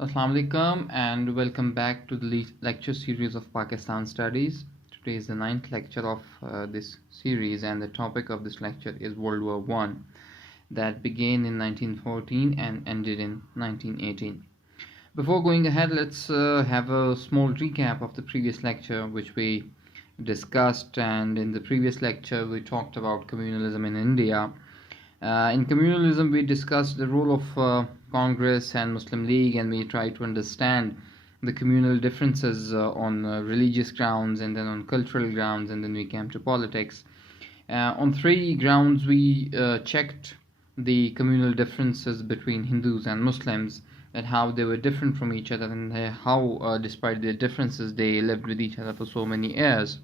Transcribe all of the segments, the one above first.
Assalamu alaikum and welcome back to the lecture series of Pakistan Studies. Today is the ninth lecture of this series, and the topic of this lecture is World War One, that began in 1914 and ended in 1918. Before going ahead, let's have a small recap of the previous lecture which we discussed. And in the previous lecture we talked about communalism in India. In communalism, we discussed the role of Congress and Muslim League, and we tried to understand the communal differences on religious grounds, and then on cultural grounds, and then we came to politics. On three grounds, we checked the communal differences between Hindus and Muslims, and how they were different from each other, and how, despite their differences, they lived with each other for so many years.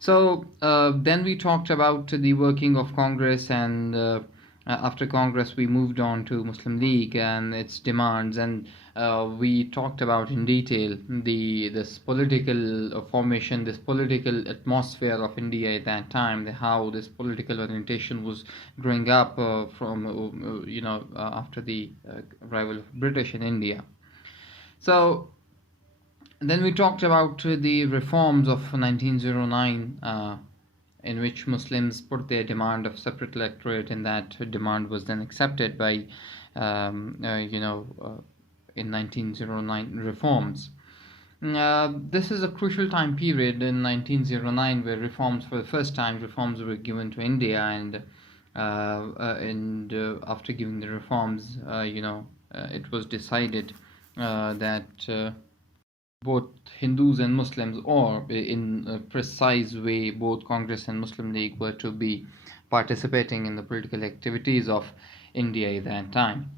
So then we talked about the working of Congress, and after Congress we moved on to Muslim League and its demands, and we talked about in detail this political formation, this political atmosphere of India at that time, how this political orientation was growing up from after the arrival of British in India. So then we talked about the reforms of 1909, in which Muslims put their demand of separate electorate, and that demand was then accepted by, in 1909 reforms. This is a crucial time period in 1909 where reforms, for the first time, reforms were given to India, and after giving the reforms, it was decided that both Hindus and Muslims, or in a precise way, both Congress and Muslim League, were to be participating in the political activities of India at that time.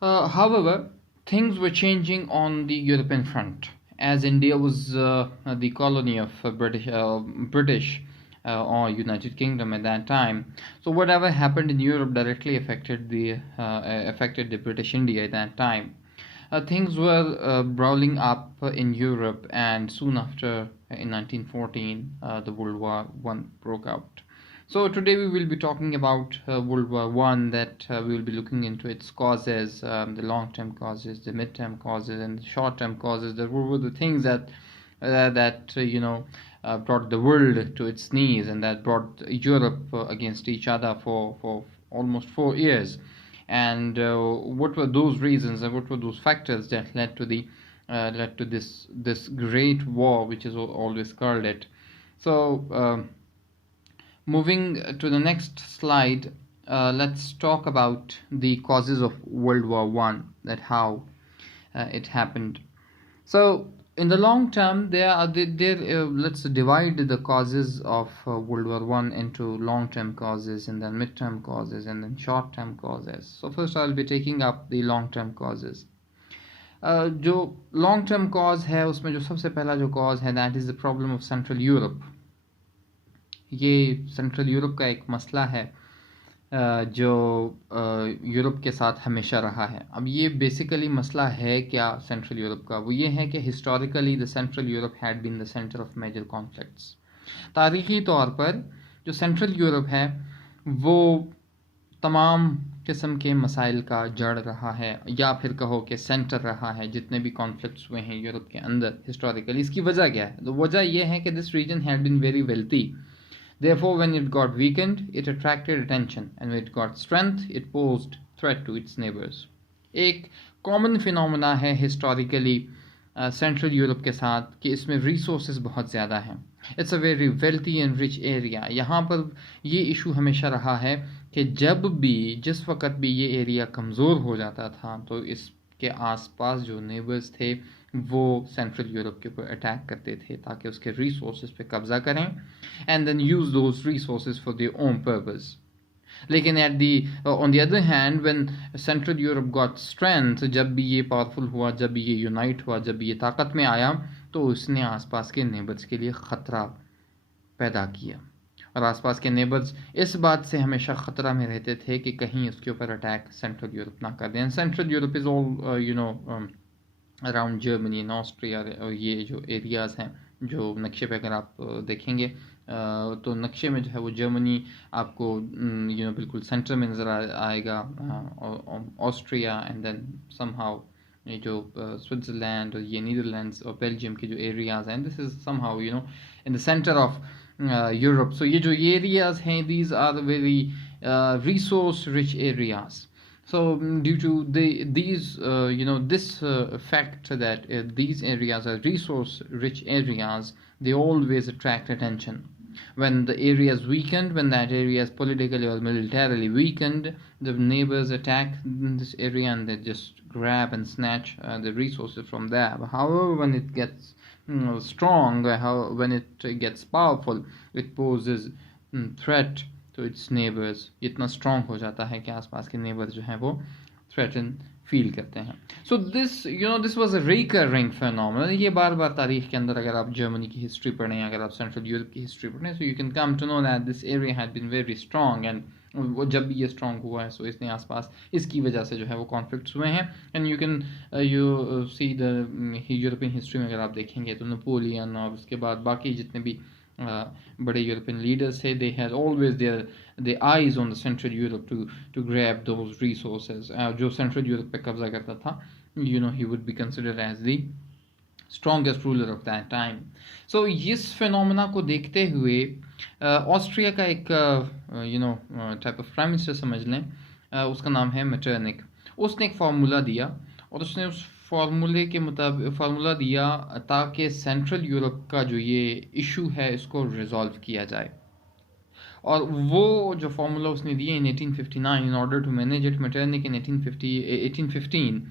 However, things were changing on the European front, as India was the colony of British or United Kingdom at that time. So whatever happened in Europe directly affected the British India at that time. Things were brawling up in Europe, and soon after, in 1914, the World War One broke out. So today we will be talking about World War One, that we will be looking into its causes, the long-term causes, the mid-term causes, and the short-term causes. That were the things that brought the world to its knees, and that brought Europe against each other for almost 4 years. And what were those reasons, and what were those factors that led to this great war, which is always called it. So moving to the next slide, let's talk about the causes of World War One, that how it happened. So in the long term, let's divide the causes of World War One into long-term causes, and then mid-term causes, and then short-term causes. So first I'll be taking up the long-term causes. जो long-term cause है, उसमें जो सबसे पहला जो cause है, that is the problem of Central Europe. ये Central Europe का एक मसला है जो यूरोप के साथ हमेशा रहा है. अब ये बेसिकली मसला है क्या सेंट्रल यूरोप का? वो ये है कि historically the central Europe had been the centre of major conflicts. तारीख़ी तौर पर जो सेंट्रल यूरोप है वो तमाम किस्म के मसाइल का जड़ रहा है, या फिर कहो कि सेंटर रहा है जितने भी कॉन्फ्लिक्ट्स हुए हैं यूरोप के अंदर हिस्टोरिकली. इसकी वजह क्या है? तो वजह ये है कि this region had been very wealthy. Therefore, when it got weakened, it attracted attention, and when it got strength, it posed threat to its neighbors. एक common phenomena है historically Central Europe के साथ कि इसमें resources बहुत ज़्यादा हैं. It's a very wealthy and rich area. यहाँ पर ये issue हमेशा रहा है कि जब भी, जिस वक्त भी ये एरिया कमज़ोर हो जाता था, तो इसके आसपास जो नेबर्स थे वो सेंट्रल यूरोप के ऊपर अटैक करते थे ताकि उसके रिसोर्सेज पे कब्जा करें, and then use those resources for their own purpose. लेकिन on the other hand, when central Europe got strength, जब भी ये पावरफुल हुआ, जब भी ये यूनाइट हुआ, जब भी ये ताकत में आया, तो उसने आसपास के नेबर्स के लिए ख़तरा पैदा किया. और आसपास के नेबर्स इस बात से हमेशा ख़तरा में रहते थे कि कहीं उसके ऊपर अटैक सेंट्रल यूरोप ना कर दें. Central Europe is all around Germany and Austria. ये जो एरियाज़ हैं, जो नक्शे पे अगर आप देखेंगे तो नक्शे में जो है वो जर्मनी आपको बिल्कुल सेंटर में नज़र आएगा, ऑस्ट्रिया एंड देन समहाउ ये जो स्विट्ज़रलैंड और ये नीदरलैंड्स और बेल्जियम के जो एरियाज़ हैं, this is somehow in the centre of Europe. So ये जो एरियाज़ हैं, these are very resource rich areas. So due to this fact that these areas are resource rich areas, they always attract attention. When the area is weakened, when that area is politically or militarily weakened, the neighbors attack this area and they just grab and snatch the resources from there. However, when it gets strong, when it gets powerful, it poses threat तो it's neighbours. इतना strong हो जाता है कि आसपास के neighbours जो हैं वो थ्रेटन फील करते हैं. सो this was a recurring phenomenon. ये बार बार तारीख के अंदर, अगर आप जर्मनी की हिस्ट्री पढ़ें, अगर आप सेंट्रल यूरोप की हिस्ट्री पढ़ें, so you can come to know that this area had been very strong. And वो जब भी ये स्ट्रॉन्ग हुआ है, सो इसने आसपास इसकी वजह से जो है वो कॉन्फ्लिक्ट्स हुए हैं. And you see the European history में अगर आप देखेंगे तो नेपोलियन और उसके बाद बाकी जितने भी बड़े यूरोपियन लीडर्स थे, they had always their eyes on the Central Europe to grab those resources. जो सेंट्रल यूरोप पे कब्जा करता था, he would be considered as the strongest ruler of that time. So इस फिनोमेना को देखते हुए ऑस्ट्रिया का एक टाइप ऑफ प्राइम मिनिस्टर समझ लें, उसका नाम है मेटरनिक. उसने एक फार्मूला दिया और उसने उस फार्मूले के मुताबिक फार्मूला दिया ताकि सेंट्रल यूरोप का जो ये इशू है इसको रिजॉल्व किया जाए. और वो जो फार्मूला उसने दिए in 1859, in order to manage it, Metternich in 1815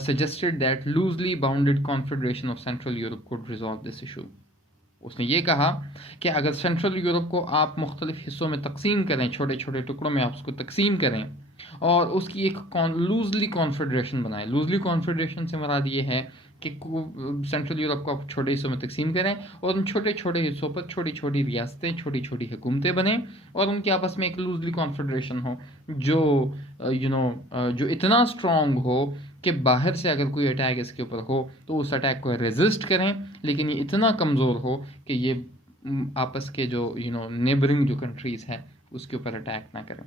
suggested that loosely bounded confederation of Central Europe could resolve this issue. उसने ये कहा कि अगर सेंट्रल यूरोप को आप मुख्तलिफ हिस्सों में तकसीम करें, छोटे छोटे टुकड़ों में आप उसको तकसीम करें और उसकी एक लूजली कॉन्फेडरेशन बनाएं. लूजली कॉन्फेडरेशन से मुराद ये है कि सेंट्रल यूरोप को आप छोटे हिस्सों में तकसीम करें और उन छोटे छोटे हिस्सों पर छोटी छोटी रियासतें, छोटी छोटी हुकूमतें बने और उनके आपस में एक लूजली कॉन्फेडरेशन हो जो इतना स्ट्रॉन्ग हो कि बाहर से अगर कोई अटैक इसके ऊपर हो तो उस अटैक को रेजिस्ट करें, लेकिन ये इतना कमज़ोर हो कि ये आपस के जो नेबरिंग जो कंट्रीज़ हैं उसके ऊपर अटैक ना करें.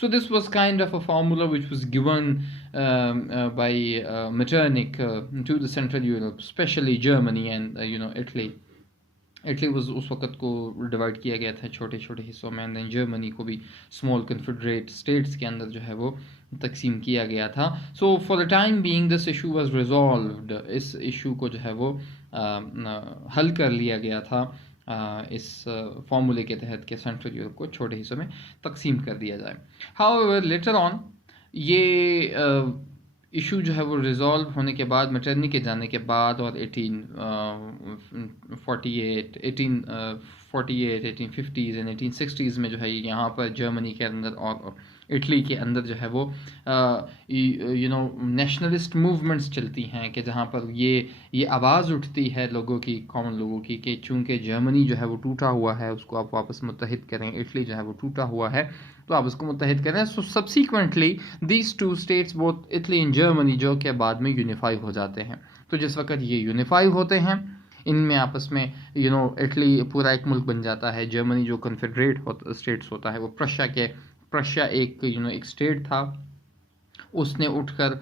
So this was kind of a formula which was given by Metternich to the Central Europe, especially Germany and Italy. Italy was उस वक़्त को डिवाइड किया गया था छोटे छोटे हिस्सों में, एंड देन जर्मनी को भी स्मॉल कन्फेडरेट स्टेट्स के अंदर जो है वो तकसीम किया गया था. So for the time being this issue was resolved. इस इशू को जो है वो हल कर लिया गया था इस फॉर्मूले के तहत कि सेंट्रल यूरोप को छोटे हिस्सों में तकसीम कर दिया जाए. हाउएवर लेटर ऑन ये इशू जो है वो रिजॉल्व होने के बाद, मेटरनिक के जाने के बाद और 1850s एंड 1860s में जो है यहाँ पर जर्मनी के अंदर और इटली के अंदर जो है वो नेशनलिस्ट मूवमेंट्स चलती हैं कि जहाँ पर ये आवाज़ उठती है लोगों की, कॉमन लोगों की, कि चूँकि जर्मनी जो है वो टूटा हुआ है उसको आप वापस मुत्तहिद करें, इटली जो है वो टूटा हुआ है तो आप उसको मुत्तहिद करें. So subsequently these two states, both Italy and Germany, जो कि बाद में यूनिफाई हो जाते हैं. तो जिस वक्त ये यूनिफाई होते हैं इनमें आपस में इटली पूरा एक मुल्क बन जाता है. जर्मनी जो कन्फेडरेट स्टेट्स होता है वो प्रशिया एक स्टेट था, उसने उठकर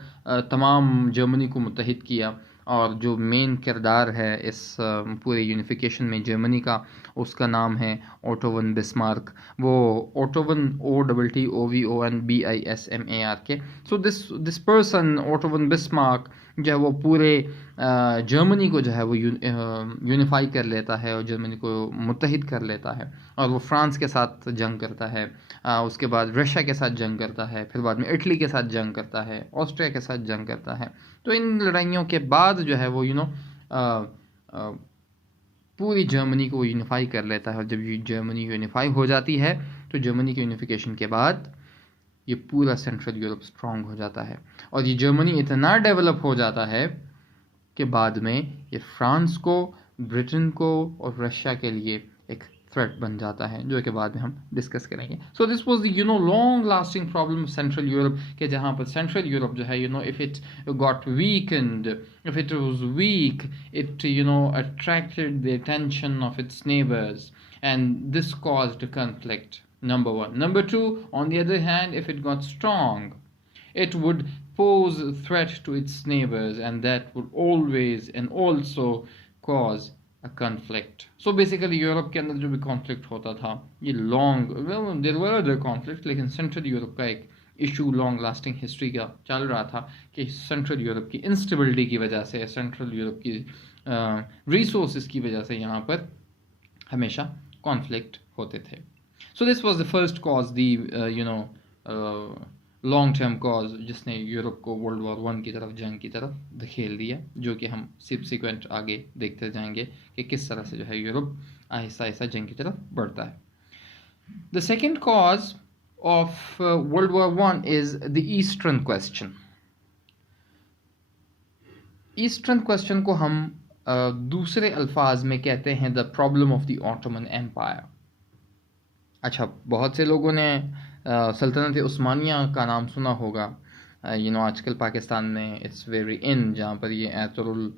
तमाम जर्मनी को मुत्तहिद किया. और जो मेन किरदार है इस पूरे यूनिफिकेशन में जर्मनी का, उसका नाम है ओटोवन बिस्मार्क. वो Otto von OTOVONBISMARK. So this person Otto von Bismarck जो है वो पूरे जर्मनी को जो है वो यूनिफाई कर लेता है और जर्मनी को मुत्तहिद कर लेता है. और वो फ्रांस के साथ जंग करता है, उसके बाद रशिया के साथ जंग करता है, फिर बाद में इटली के साथ जंग करता है, ऑस्ट्रिया के साथ जंग करता है. तो इन लड़ाइयों के बाद जो है वो पूरी जर्मनी को यूनिफाई कर लेता है. और जब जर्मनी यूनिफाई हो जाती है तो जर्मनी के यूनिफिकेशन के बाद ये पूरा सेंट्रल यूरोप स्ट्रॉन्ग हो जाता है. और ये जर्मनी इतना डेवलप हो जाता है कि बाद में ये फ्रांस को, ब्रिटेन को और रशिया के लिए एक थ्रेट बन जाता है, जो कि बाद में हम डिस्कस करेंगे. सो this was the long lasting problem of central Europe, कि जहाँ पर सेंट्रल यूरोप जो है if it got weekend, if it was weak, it attracted the attention of its neighbors, and this caused conflict, number one. Number two, on the other hand, if it got strong, it would pose a threat to its neighbors, and that would always and also cause a conflict. So basically Europe के अंदर जो भी conflict होता था ये long, well there were other conflicts, लेकिन central Europe का एक इशू लॉन्ग लास्टिंग हिस्ट्री का चल रहा था कि सेंट्रल यूरोप की इंस्टेबिलिटी की वजह से, सेंट्रल यूरोप की रिसोर्सेज की वजह से यहाँ पर हमेशा कॉन्फ्लिक्ट होते थे. सो this was the first cause, the long term cause, जिसने यूरोप को वर्ल्ड वॉर 1 की तरफ, जंग की तरफ धकेल दिया, जो कि हम सब्सिक्वेंट आगे देखते जाएंगे कि किस तरह से जो है यूरोप आहिस्ता आहिस्ता जंग की तरफ बढ़ता है. The second cause of World War I is the Eastern question. Eastern question को हम दूसरे अल्फाज में कहते हैं the problem of the Ottoman Empire. अच्छा, बहुत से लोगों ने सल्तनत उस्मानिया का नाम सुना होगा. आजकल पाकिस्तान में इट्स वेरी इन, जहाँ पर ये एतरुल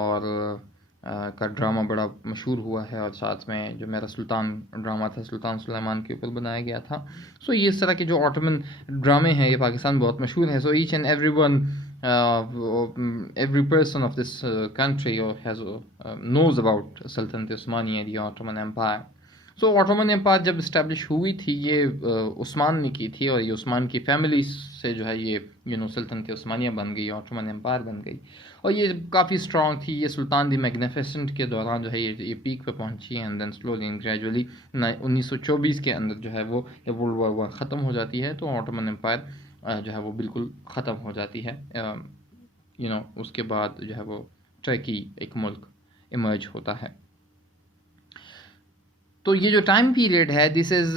और का ड्रामा बड़ा मशहूर हुआ है, और साथ में जो मेरा सुल्तान ड्रामा था, सुल्तान सुलेमान के ऊपर बनाया गया था. सो ये इस तरह के जो ऑटोमन ड्रामे हैं ये पाकिस्तान बहुत मशहूर है. So each and every one, every person of this country knows about सल्तनत उस्मानिया, the Ottoman Empire. So Ottoman Empire जब इस्टेब्लिश हुई थी, ये उस्मान ने की थी, और ये उस्मान की फैमिली से जो है ये सल्तनत उस्मानिया बन गई, ऑटोमन एम्पायर बन गई, और ये काफ़ी स्ट्रॉन्ग थी. ये सुल्तान दी मैग्निफिसेंट के दौरान जो है ये पीक पे पहुंची, and then slowly and gradually 1924 के अंदर जो है वो वर्ल्ड वॉर 1 ख़त्म हो जाती है, तो ऑटोमन एम्पायर जो है वो बिल्कुल ख़त्म हो जाती है. उसके बाद जो है वो टर्की एक मुल्क इमर्ज होता है. तो ये जो टाइम पीरियड है, this is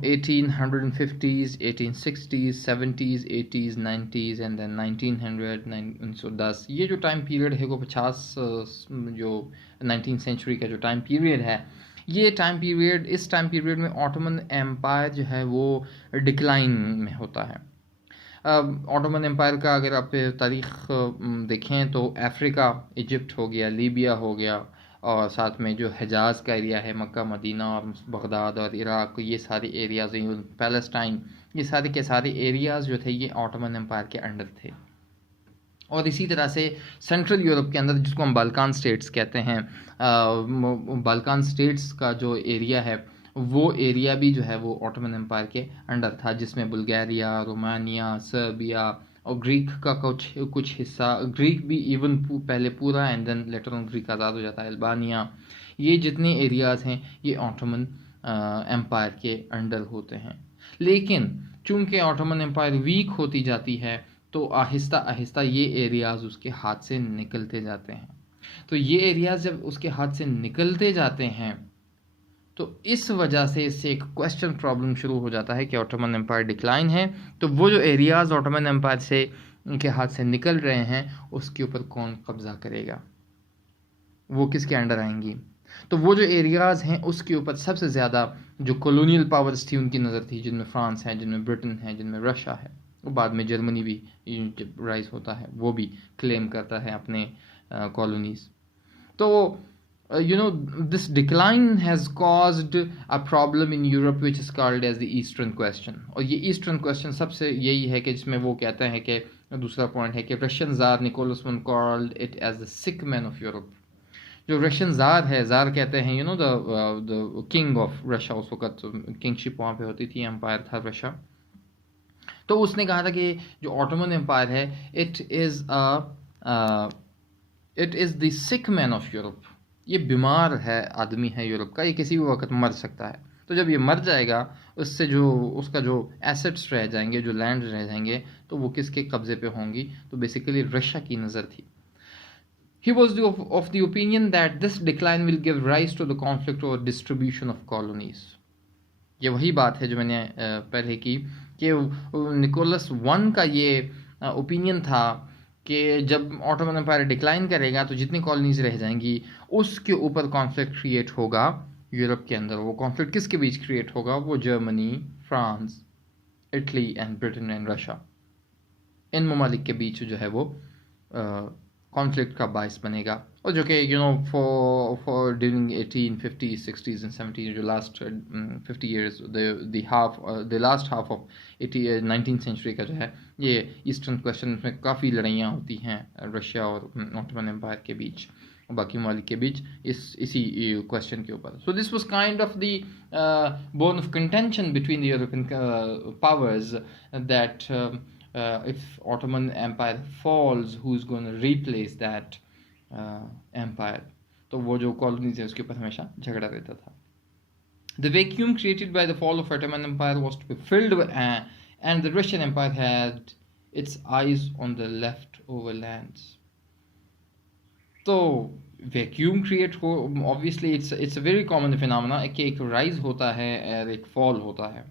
1850s, 1860s, 70s, 80s, 90s and then 1910. ये जो टाइम पीरियड है वो 50 जो 19th सेंचुरी का जो टाइम पीरियड है, ये टाइम पीरियड, इस टाइम पीरियड में ऑटोमन एम्पायर जो है वो डिक्लाइन में होता है. ऑटोमन एम्पायर का अगर आप तारीख़ देखें तो अफ्रीका, इजिप्ट हो गया, लीबिया हो गया, और साथ में जो हिजाज़ का एरिया है, मक्का, मदीना और बगदाद और इराक, ये सारे एरियाज़, पैलेस्टाइन, ये सारे के सारे एरियाज़ जो थे ये ऑटोमन एम्पायर के अंडर थे. और इसी तरह से सेंट्रल यूरोप के अंदर, जिसको हम बाल्कान स्टेट्स कहते हैं, बाल्कान स्टेट्स का जो एरिया है वो एरिया भी जो है वो ऑटोमन एम्पायर के अंडर था, जिसमें बुल्गारिया, रोमानिया, सर्बिया और ग्रीक का कुछ हिस्सा, ग्रीक भी इवन पहले पूरा, and then later on Greek आज़ाद हो जाता है, अल्बानिया, ये जितने एरियाज़ हैं ये ऑटोमन एम्पायर के अंडर होते हैं. लेकिन चूंकि ऑटोमन एम्पायर वीक होती जाती है तो आहिस्ता आहिस्ता ये एरियाज़ उसके हाथ से निकलते जाते हैं. तो ये एरियाज़ जब उसके हाथ से निकलते जाते हैं तो इस वजह से इससे एक क्वेश्चन प्रॉब्लम शुरू हो जाता है कि ऑटोमन एम्पायर डिक्लाइन है, तो वो जो एरियाज़ ऑटोमन एम्पायर से उनके हाथ से निकल रहे हैं उसके ऊपर कौन कब्ज़ा करेगा, वो किसके अंडर आएंगी. तो वो जो एरियाज़ हैं उसके ऊपर सबसे ज़्यादा जो कॉलोनियल पावर्स थी उनकी नज़र थी, जिनमें फ्रांस है, जिनमें ब्रिटेन है, जिनमें रशिया है, और बाद में जर्मनी भी जब राइज होता है वो भी क्लेम करता है अपने कॉलोनीज़. तो this decline has caused a problem in Europe which is called as the Eastern question. और ये Eastern question सबसे यही है कि जिसमें वो कहते हैं कि दूसरा पॉइंट है कि Russian tsar Nicholas one called it as the sick man of Europe. जो रशियन ज़ार है, ज़ार कहते हैं the king of Russia, उस वक्त किंगशिप वहाँ पे होती थी, एम्पायर था रशिया. तो उसने कहा था कि जो ऑटोमन एम्पायर है it is the sick man of Europe. ये बीमार है आदमी है यूरोप का, ये किसी भी वक्त मर सकता है. तो जब ये मर जाएगा उससे जो उसका जो एसेट्स रह जाएंगे, जो लैंड रह जाएंगे, तो वो किसके कब्ज़े पे होंगी, तो बेसिकली रशिया की नज़र थी. He was of the opinion that this decline will give rise to the conflict over distribution of colonies. ये वही बात है जो मैंने पहले की कि निकोलस वन का ये ओपिनियन था कि जब ऑटोमन एम्पायर डिक्लाइन करेगा तो जितनी कॉलोनीज रह जाएंगी उसके ऊपर कॉन्फ्लिक्ट क्रिएट होगा यूरोप के अंदर वो कॉन्फ्लिक्ट किसके बीच क्रिएट होगा? वो Germany, France, Italy and Britain and Russia, इन ममालिक के बीच जो है वो कॉन्फ्लिक्ट का बायस बनेगा। और जो कि for during 1850s 60s and 70s, जो last 50 years, the last half of 19th century का जो है ये ईस्टर्न क्वेश्चन में काफ़ी लड़ाइयाँ होती हैं रशिया और ऑटोमन एम्पायर के बीच, बाकी ममालिक के बीच इसी क्वेश्चन के ऊपर। सो this was kind of the bone of contention between the European powers that if Ottoman Empire falls, who's going to replace that empire? तो वो जो कॉलोनीज है उसके ऊपर हमेशा झगड़ा रहता था। The vacuum created by the fall of Ottoman Empire was to be filled and the Russian Empire had its eyes on the leftover lands. तो वैक्यूम क्रिएट हो, obviously it's a very common phenomena कि एक rise होता है और एक fall होता है।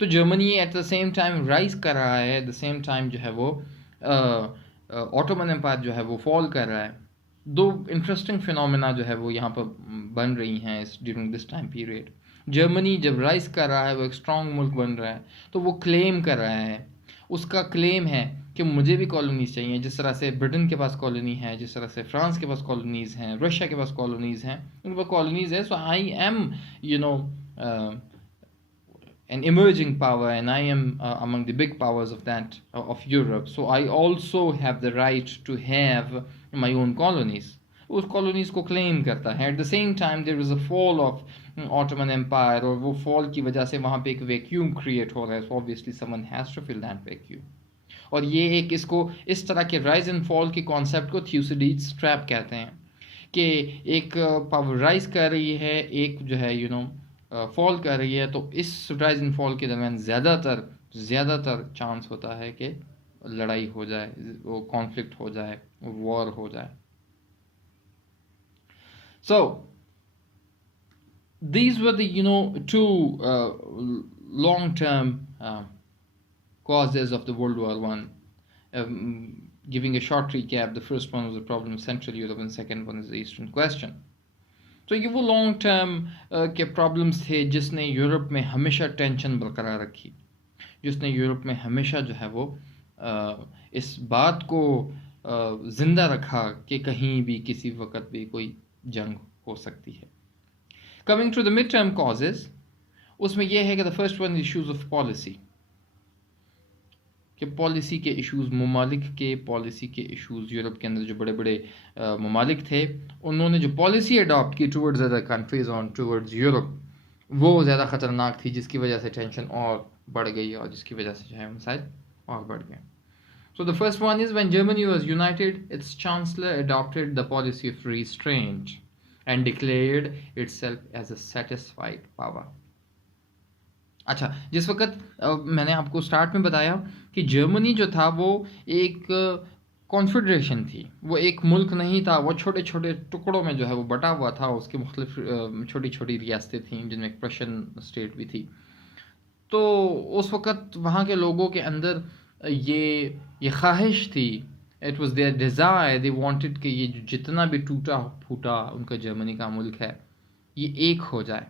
तो Germany at the same time rise कर रहा है, एट द सेम टाइम जो है वो ऑटोमन एम्पायर जो है वो फॉल कर रहा है। दो इंटरेस्टिंग फिनोमेना जो है वो यहाँ पर बन रही हैं इस during this time period. Germany जब राइज कर रहा है, वो एक स्ट्रॉन्ग मुल्क बन रहा है, तो वो क्लेम कर रहा है, उसका क्लेम है कि मुझे भी कॉलोनीज चाहिए, जिस तरह से ब्रिटेन के पास कॉलोनी है, जिस तरह से फ्रांस के पास कॉलोनीज हैं, रशिया के पास कॉलोनीज हैं, उनके पास कॉलोनीज है। So I am an emerging power and I am among the big powers of that of Europe, so I also have the right to have my own colonies. उस colonies को claim करता है। At the same time there is a fall of Ottoman Empire, और वो fall की वजह से वहाँ पे एक vacuum create हो रहा है, so obviously someone has to fill that vacuum. और ये एक इसको इस तरह के rise and fall के concept को Thucydides trap कहते हैं कि एक पावर राइज कर रही है, एक जो है फॉल कर रही है, तो इस राइज एंड फॉल के दरमियान ज़्यादातर चांस होता है कि लड़ाई हो जाए, वो कॉन्फ्लिक्ट हो जाए, वॉर हो जाए। So these were the two long term causes of the World War I. Giving a short recap, the first one was the problem of Central Europe and the second one is the Eastern question. तो ये वो long term के problems थे जिसने Europe में हमेशा tension बरकरार रखी, जिसने यूरोप में हमेशा जो है वो इस बात को ज़िंदा रखा कि कहीं भी किसी वक्त भी कोई जंग हो सकती है। Coming to the mid term causes, उसमें यह है कि the first one issues of policy, कि पॉलिसी के इश्यूज़, ममालिक के पॉलिसी के इश्यूज़, यूरोप के अंदर जो बड़े बड़े ममालिक थे उन्होंने जो पॉलिसी अडॉप्ट की towards other countries on towards Europe, वो ज़्यादा ख़तरनाक थी, जिसकी वजह से टेंशन और बढ़ गई और जिसकी वजह से जो है मसाइल और बढ़ गए। So the first one is when Germany was united, its chancellor adopted the policy of restraint and declared itself as a satisfied power. अच्छा, जिस वक्त मैंने आपको स्टार्ट में बताया कि जर्मनी जो था वो एक कॉन्फेडरेशन थी, वो एक मुल्क नहीं था, वो छोटे छोटे टुकड़ों में जो है वो बटा हुआ था, उसके मुख्तलिफ छोटी छोटी रियासतें थीं जिनमें एक प्रशियन स्टेट भी थी। तो उस वक़्त वहाँ के लोगों के अंदर ये ख्वाहिश थी, it was their desire, they wanted कि ये जितना भी टूटा फूटा उनका जर्मनी का मुल्क है ये एक हो जाए।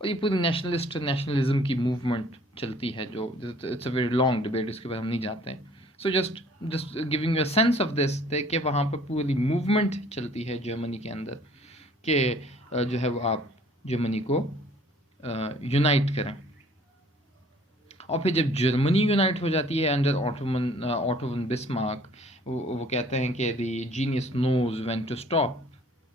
और ये पूरी नेशनलिज्म की मूवमेंट चलती है, जो it's a very long debate, इसके ऊपर हम नहीं जाते हैं। So just giving you a sense of this कि वहाँ पर पूरी मूवमेंट चलती है जर्मनी के अंदर कि जो है वो आप जर्मनी को यूनाइट करें। और फिर जब जर्मनी यूनाइट हो जाती है अंडर ऑटोमन बिस्मार्क, वो कहते हैं कि the genius knows when to stop,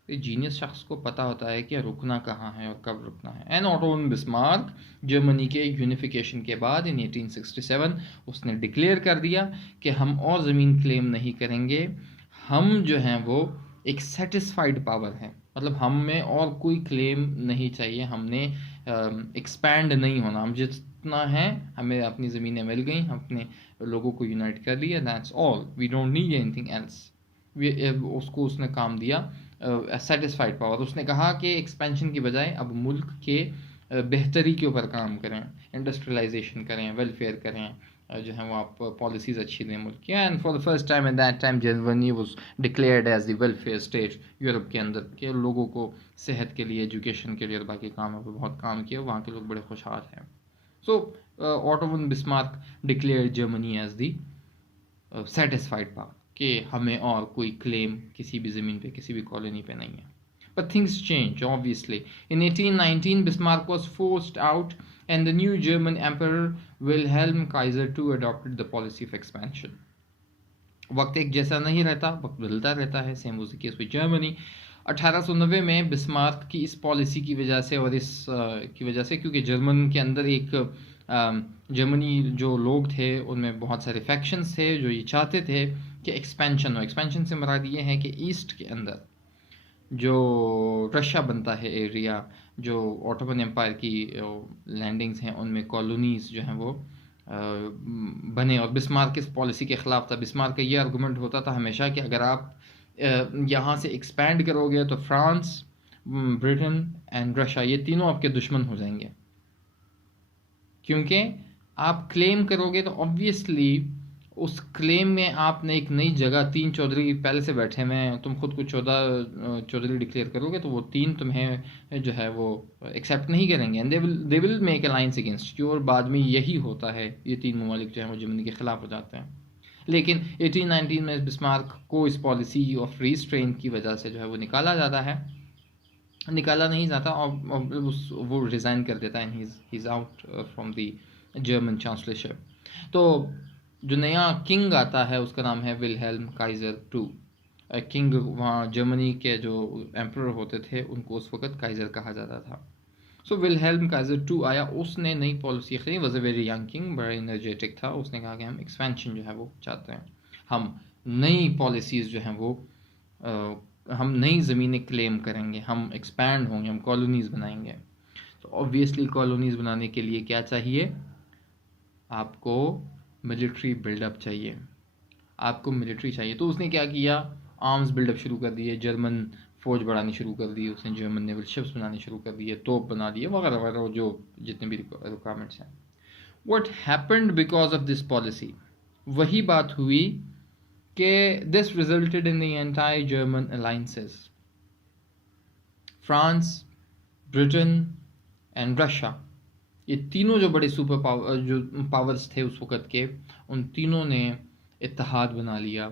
genius शख्स को पता होता है कि रुकना कहाँ है और कब रुकना है। एंड ऑटोमन बिस्मार्क जर्मनी के यूनिफिकेशन के बाद इन 1867 उसने डिक्लेयर कर दिया कि हम और ज़मीन क्लेम नहीं करेंगे, हम जो हैं वो एक सेटिस्फाइड पावर हैं, मतलब हम में और कोई क्लेम नहीं चाहिए, हमने एक्सपैंड नहीं होना, हम जितना है हमें अपनी ज़मीनें मिल गई, हम अपने लोगों को यूनाइट कर लिया, that's all, we don't need anything else. उसको उसने काम दिया सेटिस्फाइड पावर। उसने कहा कि एक्सपेंशन की बजाय अब मुल्क के बेहतरी के ऊपर काम करें, इंडस्ट्रियलाइजेशन करें, वेलफेयर करें, जो है वो आप पॉलिसीज़ अच्छी दें मुल्क की। And for the first time at that time Germany was declared as the welfare state. Europe के अंदर के लोगों को सेहत के लिए, एजुकेशन के लिए और बाकी कामों पर बहुत काम किया, वहाँ के लोग बड़े खुशहाल हैं। So Otto von Bismarck declared Germany as the satisfied power कि हमें और कोई क्लेम किसी भी ज़मीन पे, किसी भी कॉलोनी पे नहीं है। But things change, obviously. In 1819, Bismarck was forced out, and the new German Emperor Wilhelm Kaiser II adopted the policy of expansion. वक्त एक जैसा नहीं रहता, वक्त बदलता रहता है। Same was the case with Germany. 1890 में बिस्मार्क की इस पॉलिसी की वजह से और इस की वजह से, क्योंकि जर्मन के अंदर जर्मनी जो लोग थे उनमें बहुत सारे फैक्शंस थे जो ये चाहते थे कि एक्सपेंशन हो। एक्सपेंशन से मुराद ये है कि ईस्ट के अंदर जो रशिया बनता है एरिया, जो ऑटोमन एम्पायर की लैंडिंग्स हैं उनमें कॉलोनीज जो हैं वो बने। और बिस्मार्क इस पॉलिसी के ख़िलाफ़ था। बिस्मार्क का ये आर्गूमेंट होता था हमेशा कि अगर आप यहाँ से एक्सपैंड करोगे तो फ्रांस, ब्रिटेन एंड रशिया ये तीनों आपके दुश्मन हो जाएंगे, क्योंकि आप क्लेम करोगे तो ऑब्वियसली उस क्लेम में आपने एक नई जगह, 3 चौधरी पहले से बैठे हुए हैं, तुम खुद को 14 चौधरी डिक्लेयर करोगे तो वो 3 तुम्हें जो है वो एक्सेप्ट नहीं करेंगे, and they will make alliance against you. और बाद में यही होता है, ये 3 ममालिक जो हैं वो जर्मनी के ख़िलाफ़ हो जाते हैं। लेकिन 1819 में बिस्मार्क को इस पॉलिसी ऑफ रीस्ट्रेन की वजह से जो है वो निकाला जाता है, निकाला नहीं जाता और वो रिज़ाइन कर देता है, he is out from the German chancellorship. तो जो नया किंग आता है उसका नाम है विलहेल्म काइजर टू। किंग वहाँ जर्मनी के जो एम्परर होते थे उनको उस वक्त काइजर कहा जाता था। सो विलहेल्म काइजर टू आया, उसने नई पॉलिसी खरीदी। Was a very young king, बड़ा एनर्जेटिक था। उसने कहा कि हम एक्सपेंशन जो है वो चाहते हैं, हम नई पॉलिसीज़ जो हैं वो हम नई ज़मीनें क्लेम करेंगे, हम एक्सपैंड होंगे, हम कॉलोनीज़ बनाएंगे। तो ऑब्वियसली कॉलोनीज़ बनाने के लिए क्या चाहिए, आपको मिलिट्री बिल्डअप चाहिए, आपको मिलिट्री चाहिए। तो उसने क्या किया, आर्म्स बिल्डअप शुरू कर दिए, जर्मन फौज बढ़ानी शुरू कर दी उसने, जर्मन नेवल शिप्स बनानी शुरू कर दिए, तोप बना दिए वगैरह वगैरह, जो जितने भी रिक्वायरमेंट्स हैं। What happened because of this policy, वही बात हुई कि this resulted in the entire German alliances. France, Britain and Russia, ये तीनों जो बड़े सुपर पावर्स थे उस वक़्त के, उन तीनों ने इत्तेहाद बना लिया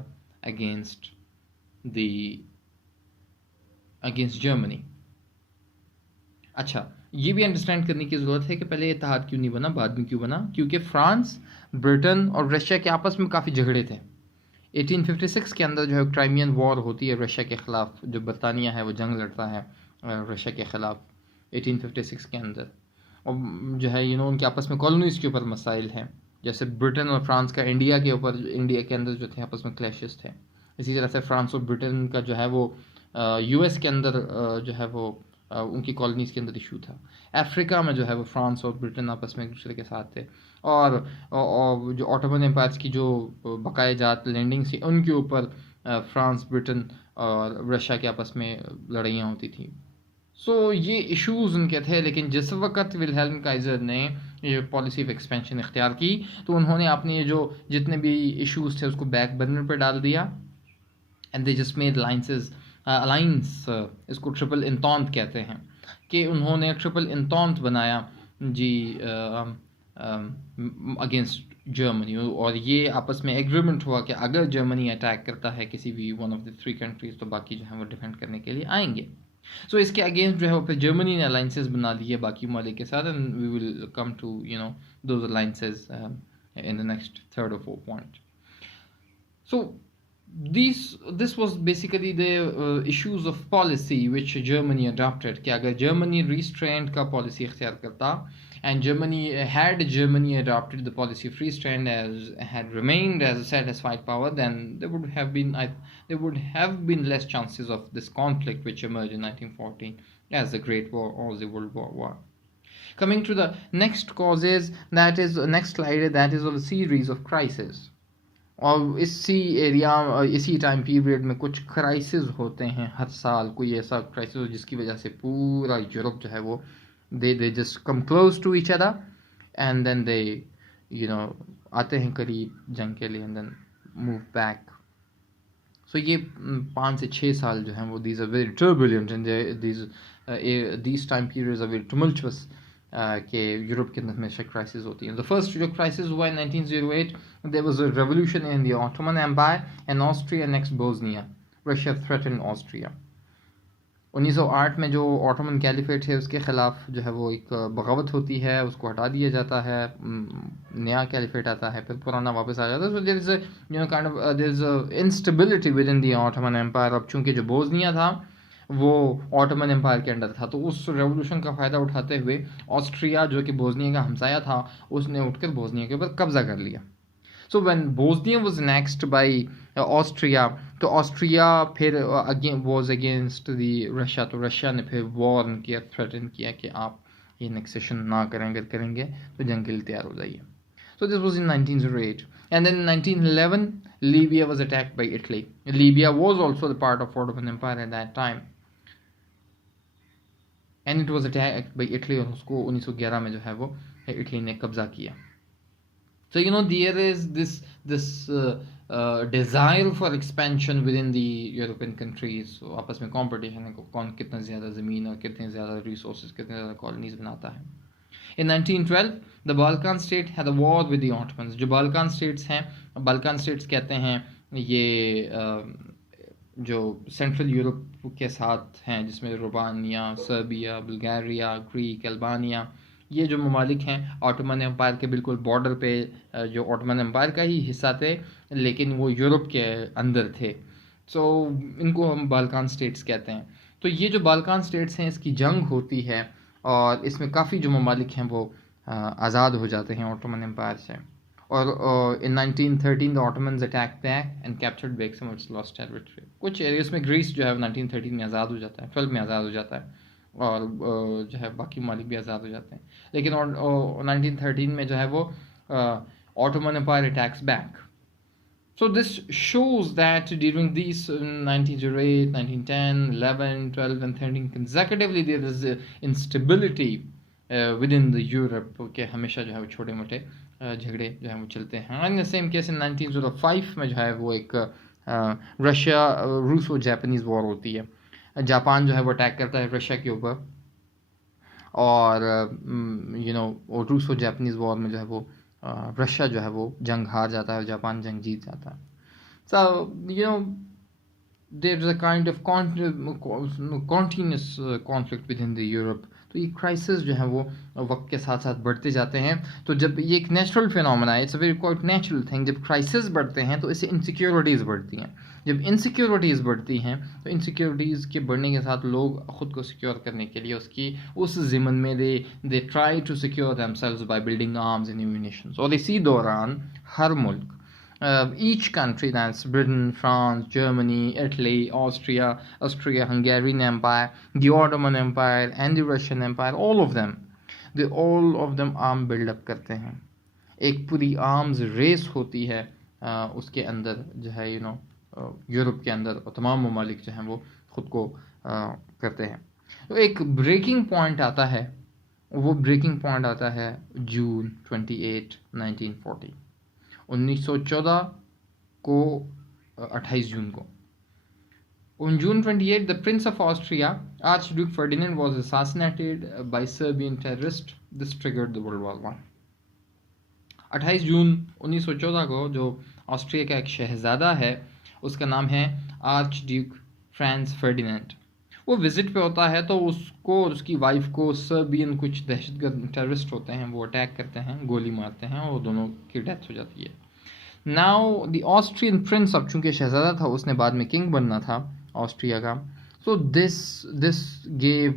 अगेंस्ट जर्मनी। अच्छा, ये भी अंडरस्टैंड करने की ज़रूरत है कि पहले इत्तेहाद क्यों नहीं बना, बाद में क्यों बना। क्योंकि फ्रांस, ब्रिटेन और रशिया के आपस में काफ़ी झगड़े थे। 1856 के अंदर जो है क्राइमियन वॉर होती है रशिया के ख़िलाफ़, जो बरतानिया है वो जंग लड़ता है रशिया के ख़िलाफ़ 1856 के अंदर। और जो है उनके आपस में कॉलोनीज़ के ऊपर मसाइल हैं, जैसे ब्रिटेन और फ्रांस का इंडिया के ऊपर, इंडिया के अंदर जो थे आपस में क्लैशेस थे। इसी तरह से फ्रांस और ब्रिटेन का जो है वो यूएस के अंदर जो है वो उनकी कॉलोनीज़ के अंदर इशू था। अफ्रीका में जो है वो फ्रांस और ब्रिटेन आपस में एक दूसरे के साथ थे। और जो ऑटोमन एम्पायर्स की जो बकाया जात लैंडिंग्स थी उनके ऊपर फ्रांस, ब्रिटेन और रशिया के आपस में लड़ाइयाँ होती थी। सो ये इश्यूज़ उनके थे। लेकिन जिस वक्त विलहेल्म काइजर ने ये पॉलिसी ऑफ एक्सपेंशन इख्तियार की तो उन्होंने अपने ये जो जितने भी इश्यूज़ थे उसको बैक बर्नर पर डाल दिया, and they just made alliance, इसको ट्रिपल इंतॉन्त कहते हैं, कि उन्होंने ट्रिपल इंतॉन्त बनाया जी अगेंस्ट जर्मनी। और ये आपस में एग्रीमेंट हुआ कि अगर जर्मनी अटैक करता है किसी भी वन ऑफ द 3 कंट्रीज़ तो बाकी जो है वो डिफेंड करने के लिए आएंगे। सो इसके अगेंस्ट जो है वो फिर जर्मनी ने अलाइंसेस बना लिए बाकी ममालिक के साथ, and we will come to those alliances in the next third or fourth point. So this was basically the issues of policy which Germany adopted, कि अगर Germany restraint का policy इख्तियार करता, and Germany adopted the policy of restraint as had remained as a satisfied power, then there would have been less chances of this conflict which emerged in 1914 as the Great War or the World War I. Coming to the next causes, that is next slide, that is of a series of crises. और इसी time period में कुछ crisis होते हैं हर साल, कोई ऐसा crisis हो जिसकी वजह से पूरा यूरोप जो है वो they just come close to each other and then they आते हैं करीब जंग के लिए एंड देन मूव बैक. सो ये 5 से 6 साल जो हैं वो these are very turbulent and these time periods are very tumultuous कि यूरोप के अंदर हमेशा क्राइसिस होती है. द फर्स्ट जो क्राइसिस हुआ in 1908, there was a revolution in the Ottoman Empire and Austria next Bosnia. Russia threatened Austria. 1908 में जो ऑटोमन कैलिफेट है उसके ख़िलाफ़ जो है वो एक बगावत होती है, उसको हटा दिया जाता है, नया कैलिफेट आता है, फिर पुराना वापस आ जाता है. So there is kind of there is instability within the Ottoman Empire. अब चूँकि जो बोस्निया था वो ऑटोमन एम्पायर के अंडर था, तो उस रेवोल्यूशन का फ़ायदा उठाते हुए ऑस्ट्रिया जो कि बोस्निया का हमसाया था उसने उठकर बोस्निया के ऊपर कब्ज़ा कर लिया. So when Bosnia was annexed by Austria, तो ऑस्ट्रिया फिर was against the Russia, तो रशिया ने फिर वार्न किया, थ्रेटन किया कि आप ये एनेक्सेशन ना करेंगे तो जंग के लिए तैयार हो जाइए. So this was in 1908. And then in 1911, Libya was attacked by Italy. Libya was also the part of Ottoman Empire at that time. And it was attacked by Italy, और उसको 1911 में जो है वो इटली ने कब्जा किया. So there is this desire for expansion within the European countries. So आपस में competition है कौन कितना ज़्यादा ज़मीन और कितने ज़्यादा resources, कितने ज़्यादा colonies बनाता है. In 1912, the Balkan state had a war with the Ottomans. जो Balkan states हैं, Balkan states कहते हैं ये जो सेंट्रल यूरोप के साथ हैं, जिसमें Romania, Serbia, Bulgaria, Greek, Albania, ये जो ममालिक हैं ऑटोमन एम्पायर के बिल्कुल बॉर्डर पे, जो ऑटोमन एम्पायर का ही हिस्सा थे लेकिन वो यूरोप के अंदर थे. सो इनको हम बाल्कान स्टेट्स कहते हैं. तो ये जो बाल्कान स्टेट्स हैं इसकी जंग होती है और इसमें काफ़ी जो ममालिक हैं वो आज़ाद हो जाते हैं ऑटोमन एम्पायर से. और in 1913 the Ottomans attack back and captured back some its lost territory. कुछ एरियाज में ग्रीस जो है 1913 में आज़ाद हो जाता है, 12 में आज़ाद हो जाता है, और जो है बाकी मालिक भी आज़ाद हो जाते हैं. लेकिन 1913 में जो है वो Ottoman Empire attacks back. So this shows that during these 1908, 1910, 11, 12 and 13 consecutively there is instability within the Europe. Okay, हमेशा जो है वो छोटे मोटे झगड़े जो है वो चलते हैं. And the same case in 1905 में जो है वो एक रशिया रूसो जापानीज़ वॉर होती है. जापान जो है वो अटैक करता है रशिया के ऊपर और रूसो जापानीज़ वॉर में जो है वो रशिया जो है वो जंग हार जाता है और जापान जंग जीत जाता है. So there is a kind of continuous conflict within the Europe. तो ये क्राइसिस जो है वो वक्त के साथ साथ बढ़ते जाते हैं. तो जब ये एक नेचुरल फिनोमेना है, it's a very quite natural thing. जब क्राइसिस बढ़ते हैं तो इससे इनसिक्योरिटीज़ बढ़ती हैं. जब इनसिक्योरिटीज़ बढ़ती हैं तो इनसिक्योरिटीज़ के बढ़ने के साथ लोग ख़ुद को सिक्योर करने के लिए उस ज़िमन में they try to secure themselves by building arms and ammunitions. और इसी दौरान हर मुल्क, each country, that's Britain, France, Germany, Italy, Austria, Hungarian Empire, the Ottoman Empire and the Russian Empire, all of them arm build up करते हैं. एक पूरी arms race होती है उसके अंदर जो है यूरोप के अंदर, और तमाम ममालिक जो हैं वो ख़ुद को करते हैं. तो एक ब्रेकिंग पॉइंट आता है, वो ब्रेकिंग पॉइंट आता है जून 28, 1940. 1914 को 28 जून को. On June 28, the Prince of Austria, Archduke Ferdinand, was assassinated by Serbian terrorists. This triggered the World War I. 28 जून 1914 को जो ऑस्ट्रिया का एक शहजादा है उसका नाम है आर्चड्यूक फ्रांस फर्डिनेंड, वो विज़िट पे होता है. तो उसको और उसकी वाइफ को सर्बियन कुछ दहशतगर्द टेररिस्ट होते हैं, वो अटैक करते हैं, गोली मारते हैं और दोनों की डेथ हो जाती है. नाउ द ऑस्ट्रियन प्रिंस, अब चूँकि शहजादा था उसने बाद में किंग बनना था ऑस्ट्रिया का. So this gave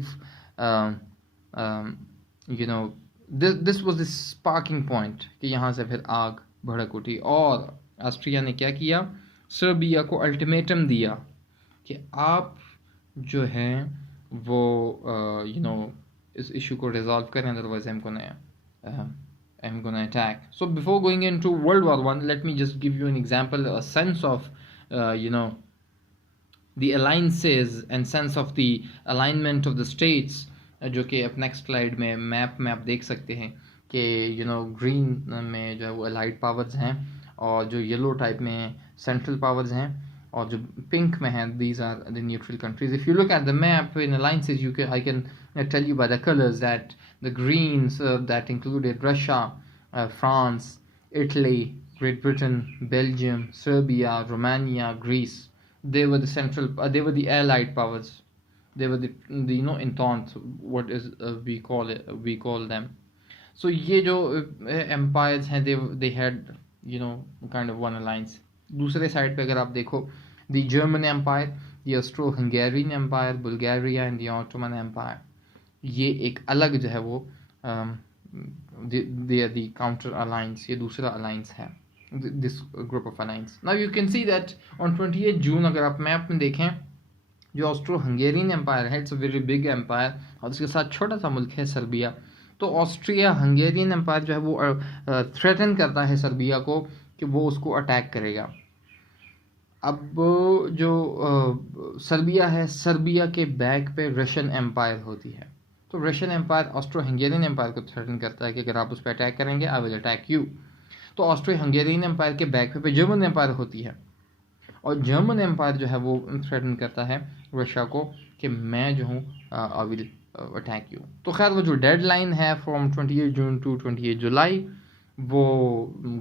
this was the sparking point कि यहाँ से फिर आग भड़क उठी. और ऑस्ट्रिया ने क्या किया, सर्बिया को अल्टीमेटम दिया कि आप जो हैं वो इस इशू को रिजॉल्व करें, otherwise I'm gonna attack. So before going into World War I, let me just give you an example, a sense of the alliances and sense of the alignment of the states, जो कि आप next slide में map देख सकते हैं. कि green में जो है वो अलाइड पावर्स हैं, और जो येलो टाइप में सेंट्रल पावर्स हैं, और जो पिंक में हैं these are the neutral countries. If you look at the map in alliances, I can tell you by the colors that the greens that included Russia, France, Italy, Great Britain, Belgium, Serbia, Romania, Greece. They were the central. They were the allied powers. They were the entente. What is we call them. So ये जो empires हैं, they had kind of one alliance. दूसरे side पे अगर आप देखो, the German Empire, the Austro-Hungarian Empire, Bulgaria and the Ottoman Empire, ये एक अलग जो है वो they are the counter alliance. ये दूसरा alliance है, this group of alliance. Now you can see that on 28 June अगर आप मैप में देखें, जो ऑस्ट्रो हंगेरियन एम्पायर है, it's a very big empire, और उसके साथ छोटा सा मुल्क है सर्बिया. तो ऑस्ट्रिया हंगेरियन एम्पायर जो है वो थ्रेटन करता है सर्बिया को कि वो उसको अटैक करेगा. अब जो सर्बिया है, सर्बिया के बैक पे रशियन एम्पायर होती है. तो Russian Empire Austro Hungarian Empire को थ्रेटन करता है कि अगर आप उस पर अटैक करेंगे, आई विल अटैक यू. तो ऑस्ट्रो हंगेरियन एम्पायर के बैक पे जर्मन एम्पायर होती है, और जर्मन एम्पायर जो है वो थ्रेटन करता है रशिया को कि मैं जो हूँ आई विल अटैक यू. तो खैर वो जो डेडलाइन है फ्रॉम 28 जून टू 28 जुलाई वो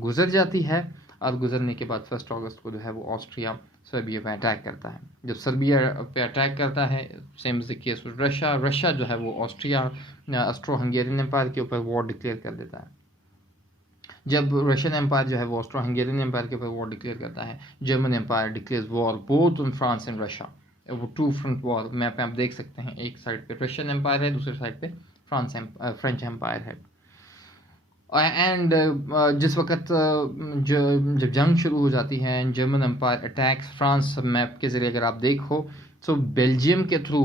गुजर जाती है, और गुजरने के बाद 1 अगस्त को जो है वो ऑस्ट्रिया सर्बिया पे अटैक करता है. जब सर्बिया पे अटैक करता है, same is the case with Russia, Russia जो है वो ऑस्ट्रो हंगेरियन एम्पायर के ऊपर वॉर डिक्लेयर कर देता है. जब रशियन एम्पायर जो है वो ऑस्ट्रो हंगेरियन एम्पायर के ऊपर वॉर डिक्लेयर करता है, German Empire declares war both on France and Russia. वो टू फ्रंट वॉर मैप पे आप देख सकते हैं, एक साइड पे रशियन एम्पायर है, दूसरे साइड पे फ्रेंच एम्पायर है. एंड जिस वक्त जब जंग शुरू हो जाती है and German Empire attacks France, map के ज़रिए अगर आप देखो तो बेल्जियम के थ्रू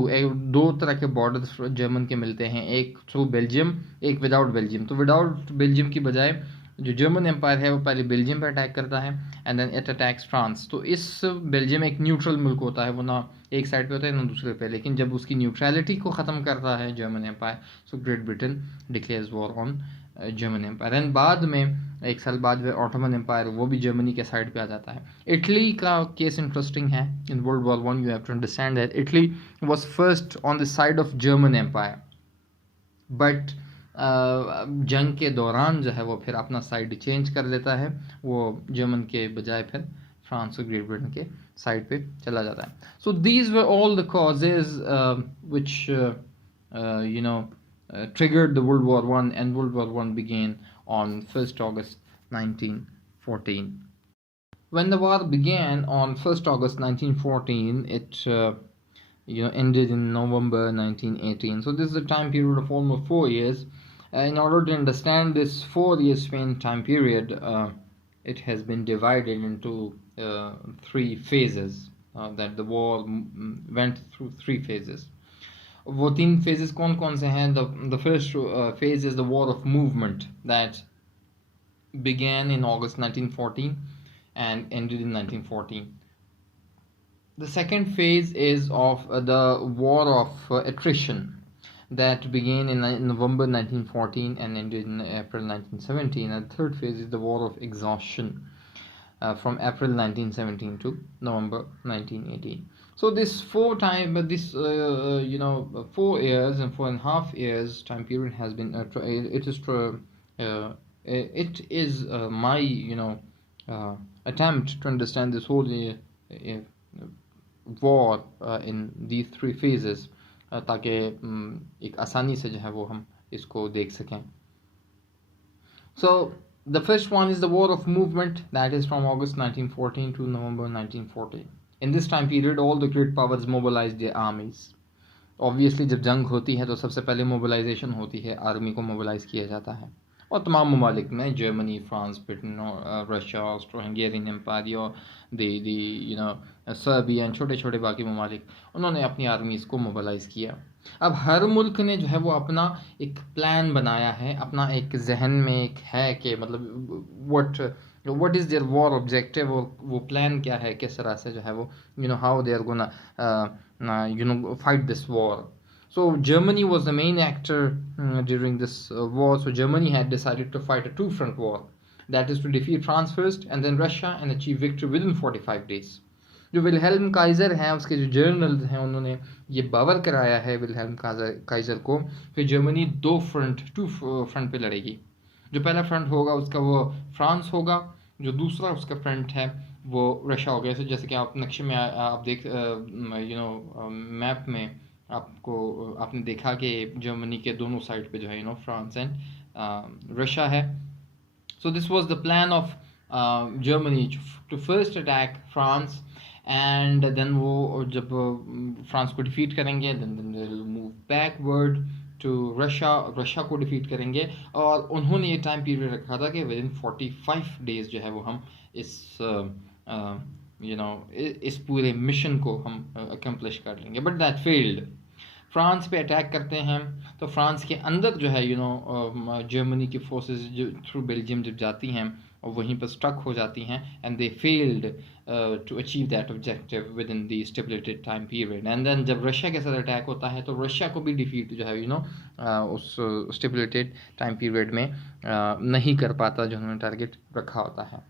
दो तरह के बॉर्डर्स जर्मन के मिलते हैं, एक थ्रू बेल्जियम, एक विदाउट बेल्जियम. तो विदाउट बेल्जियम की बजाय जो जर्मन एम्पायर है वो पहले बेल्जियम पर अटैक करता है and then it attacks France. तो इस बेल्जियम एक न्यूट्रल मुल्क होता है, वो ना एक साइड पे होता है ना दूसरे पे, लेकिन जब उसकी न्यूट्रलिटी को ख़त्म करता है German Empire, so Great Britain declares war on German Empire. And बाद में एक साल बाद में ऑटोमन एम्पायर वो भी जर्मनी के साइड पे आ जाता है. इटली का केस इंटरेस्टिंग है. In World War 1 you have to understand that Italy was first on the side of German Empire, but जंग के दौरान जो है वो फिर अपना साइड चेंज कर लेता है, वो जर्मन के बजाय फिर फ्रांस और ग्रेट ब्रिटेन के साइड पे चला जाता है. So these were all the causes which triggered the World War I, and World War I began on 1st August 1914. When the war began on 1st August 1914, it ended in November 1918. So this is a time period of almost 4 years. In order to understand this 4-year span time period, it has been divided into 3 phases. That the war went through 3 phases. वो 3 phases कौन कौन से हैं? The first phase is the war of movement that began in August 1914 and ended in 1914. The second phase is of the war of attrition that began in November 1914 and ended in April 1917. And the third phase is the war of exhaustion from April 1917 to November 1918. So this 4 years and 4.5 years time period has been it is my attempt to understand this whole war in these 3 phases ताकि एक आसानी से जो है वो हम इसको देख सकें. So the first one is the war of movement that is from August 1914 to November 1914. In this time period, all the great powers mobilized their armies. Obviously, जब जंग होती है तो सबसे पहले मोबिलाइजेशन होती है, आर्मी को मोबिलाइज किया जाता है. और तमाम ममालिक में Germany, France, Britain, Russia, Austro Hungarian Empire और सर्बिया, छोटे छोटे बाकी ममालिक, उन्होंने अपनी आर्मीज़ को मोबिलाइज किया. अब हर मुल्क ने जो है वो अपना एक प्लान बनाया है, अपना एक जहन में एक है कि मतलब what is their war objective, और वो प्लान क्या है, किस तरह से जो है वो how they are gonna fight this war. So Germany was the main actor during this war. So Germany had decided to fight a two-front war, that is to defeat France first and then Russia and achieve victory within 45 days. जो Wilhelm Kaizer हैं, उसके जो journals हैं, उन्होंने ये बावर कराया है Wilhelm Kaizer को कि जर्मनी टू फ्रंट पे लड़ेगी. जो पहला फ्रंट होगा उसका वो फ्रांस होगा, जो दूसरा उसका फ्रंट है वो रशिया हो गया. जैसे कि आप नक्शे में आप देख मैप में आपने देखा कि जर्मनी के दोनों साइड पे जो है फ्रांस एंड रशिया है. So this was the plan of Germany to first attack France, and then वो जब फ्रांस को डिफीट करेंगे then move backward to Russia को डिफीट करेंगे. और उन्होंने ये टाइम पीरियड रखा था कि विद इन 45 डेज जो है वो हम इस इस पूरे मिशन को हम अकम्प्लिश कर लेंगे. But that failed. फ्रांस पे अटैक करते हैं तो फ्रांस के अंदर जो है जर्मनी की फोर्सेस जो थ्रू बेल्जियम जब जाती हैं और वहीं पर स्ट्रक हो जाती हैं and they failed to achieve that objective within the stipulated time period. And then जब रशिया के साथ अटैक होता है तो रशिया को भी डिफीट जो है उस स्टिपुलेटेड टाइम पीरियड में नहीं कर पाता जो उन्होंने टारगेट रखा होता है.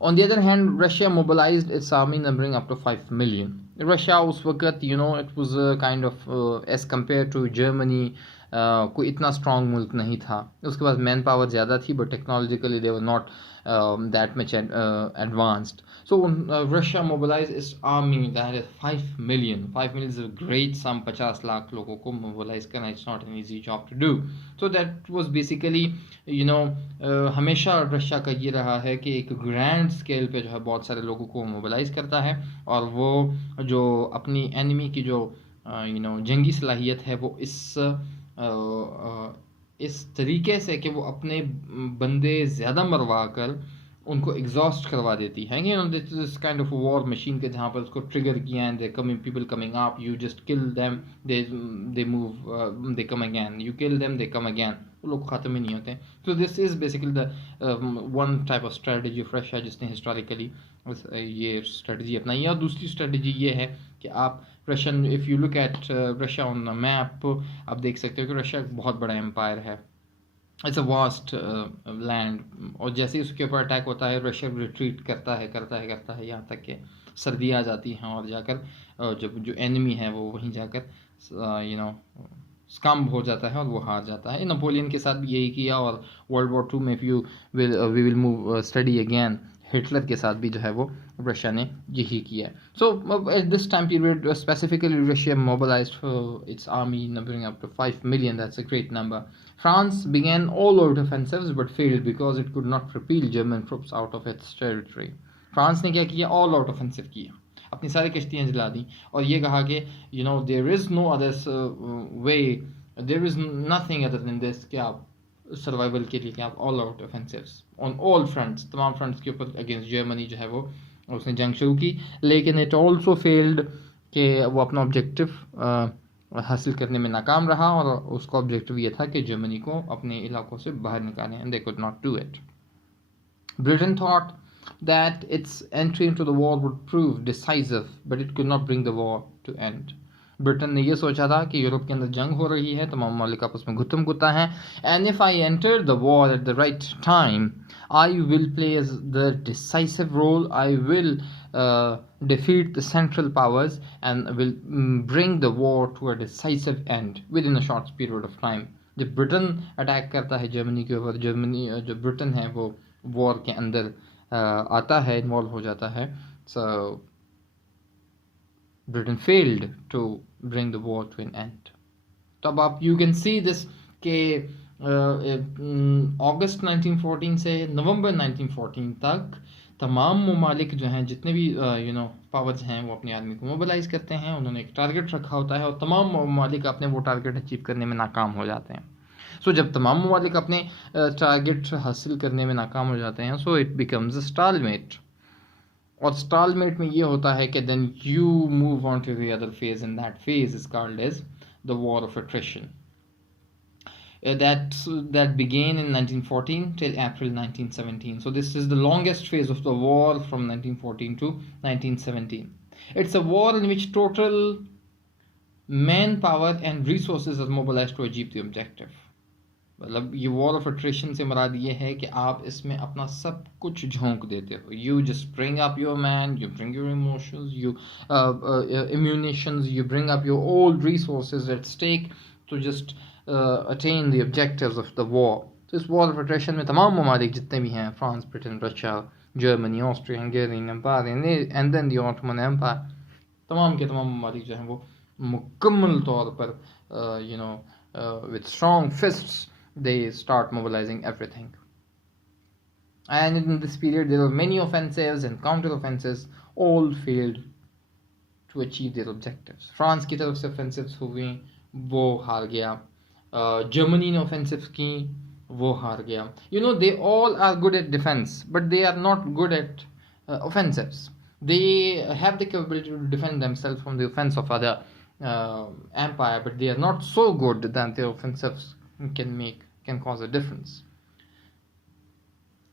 On the other hand, Russia mobilized its army numbering up to 5 million. Russia उस वक्त it was a kind of as compared to Germany कोई इतना strong मुल्क नहीं था. उसके पास मैन पावर ज़्यादा थी but technologically they were not that much advanced. So Russia mobilized its army that is 5 million. 5 million is a great sum. 50 lakh लोगों को mobilize करना it's not an easy job to do. So that was basically हमेशा Russia का ये रहा है कि एक ग्रैंड स्केल पे जो है बहुत सारे लोगों को मोबिलाइज करता है और वो जो अपनी एनिमी की जो जंगी सलाहियत है वो इस तरीके से कि वो अपने बंदे ज़्यादा मरवा कर उनको एग्जॉस्ट करवा देती है. This kind of war machine के जहाँ पर उसको ट्रिगर किया and they coming people coming up, you just kill them, they move, they come again, you kill them, they come again, वो लोग ख़त्म ही नहीं होते. तो this is basically the one type of strategy of Russia जिसने historically ये strategy अपनाई है. और दूसरी स्ट्रेटजी ये है कि आप Russian, if you look eight Russia on the map, आप देख सकते हो कि रशिया एक बहुत बड़ा एम्पायर है. It's a vast land. और जैसे ही उसके ऊपर अटैक होता है रशिया रिट्रीट करता है यहाँ तक कि सर्दी आ जाती हैं और जाकर जब जो एनिमी है वो वहीं जाकर स्कम्ब हो जाता है और वो हार जाता है. नेपोलियन के साथ भी यही किया और वर्ल्ड वॉर 2 में if you we will move study again, Hitler के साथ भी जो है वो रशिया ने यही किया. So at this time period specifically Russia mobilised its army numbering up to 5 million. That's a great number. France began all-out offensives but failed because it could not repel German troops out of its territory. France ने क्या किया? All out offensive किया, अपनी सारी कश्तियाँ जला दी और ये कहा कि there is no other way, there is nothing other than this कि आप सर्वाइवल के लिए कि आप all out offensives on all fronts, तमाम फ्रंट्स के ऊपर अगेंस्ट जर्मनी जो है वो उसने जंग शुरू की. लेकिन इट ऑल्सो फेल्ड कि वो अपना ऑब्जेक्टिव हासिल करने में नाकाम रहा और उसका ऑब्जेक्टिव ये था कि जर्मनी को अपने इलाकों से बाहर निकालें and they could not do it. Britain thought that its entry into the war would prove decisive, but it could not bring the war to end. Britain ने ये सोचा था कि यूरोप के अंदर जंग हो रही है, तमाम ममालिक आपस में गुत्तम गुत्ता हैं, and if I enter the war at the right time I will play the decisive role, I will defeat the central powers and will bring the war to a decisive end within a short period of time. जब Britain attack करता है Germany के ऊपर, Germany जो Britain है वो war के अंदर आता है, इन्वॉल्व हो जाता है. सो Britain failed to bring the war to an end. तो अब आप यू कैन सी दिस के अगस्त 1914 से नवंबर 1914 तक तमाम ममालिक जो हैं, जितने भी पावर्स हैं, वो अपनी आर्मी को मोबिलाइज करते हैं. उन्होंने एक टारगेट रखा होता है और तमाम ममालिक अपने वो टारगेट अचीव करने में नाकाम हो जाते हैं. सो जब तमाम ममालिक अपने टारगेट हासिल करने में नाकाम हो जाते हैं, सो इट बिकम्स अ स्टालमेट. और स्टालमेट में ये होता है कि then you move on to the other phase, and that phase is called as the war of attrition. That began in 1914 till April 1917. So this is the longest phase of the war from 1914 to 1917. It's a war in which total manpower and resources are mobilized to achieve the objective. मतलब ये war of attrition से मुराद ये है कि आप इसमें अपना सब कुछ झोंक देते हो। You just bring up your man, you bring your emotions, you ammunitions, you bring up your all resources at stake to just attain the objectives of the war. तो इस वॉर ऑफ अट्रिशन में तमाम ममालिक जितने भी हैं, France, Britain, Russia, Germany, Austria, Hungarian Empire and then the Ottoman Empire, तमाम के तमाम ममालिक जो हैं वो मुकम्मल तौर पर with strong fists they start mobilizing everything. And in this period there were many offensives and counter offensives, all failed to achieve their objectives. France की तरफ से offensives हुई, वो हार गया। जर्मनी ने offensives की, वो हार गया। They all are good at defense, but they are not good at offensives. They have the capability to defend themselves from the offense of other empire, but they are not so good that their offensives can cause a difference.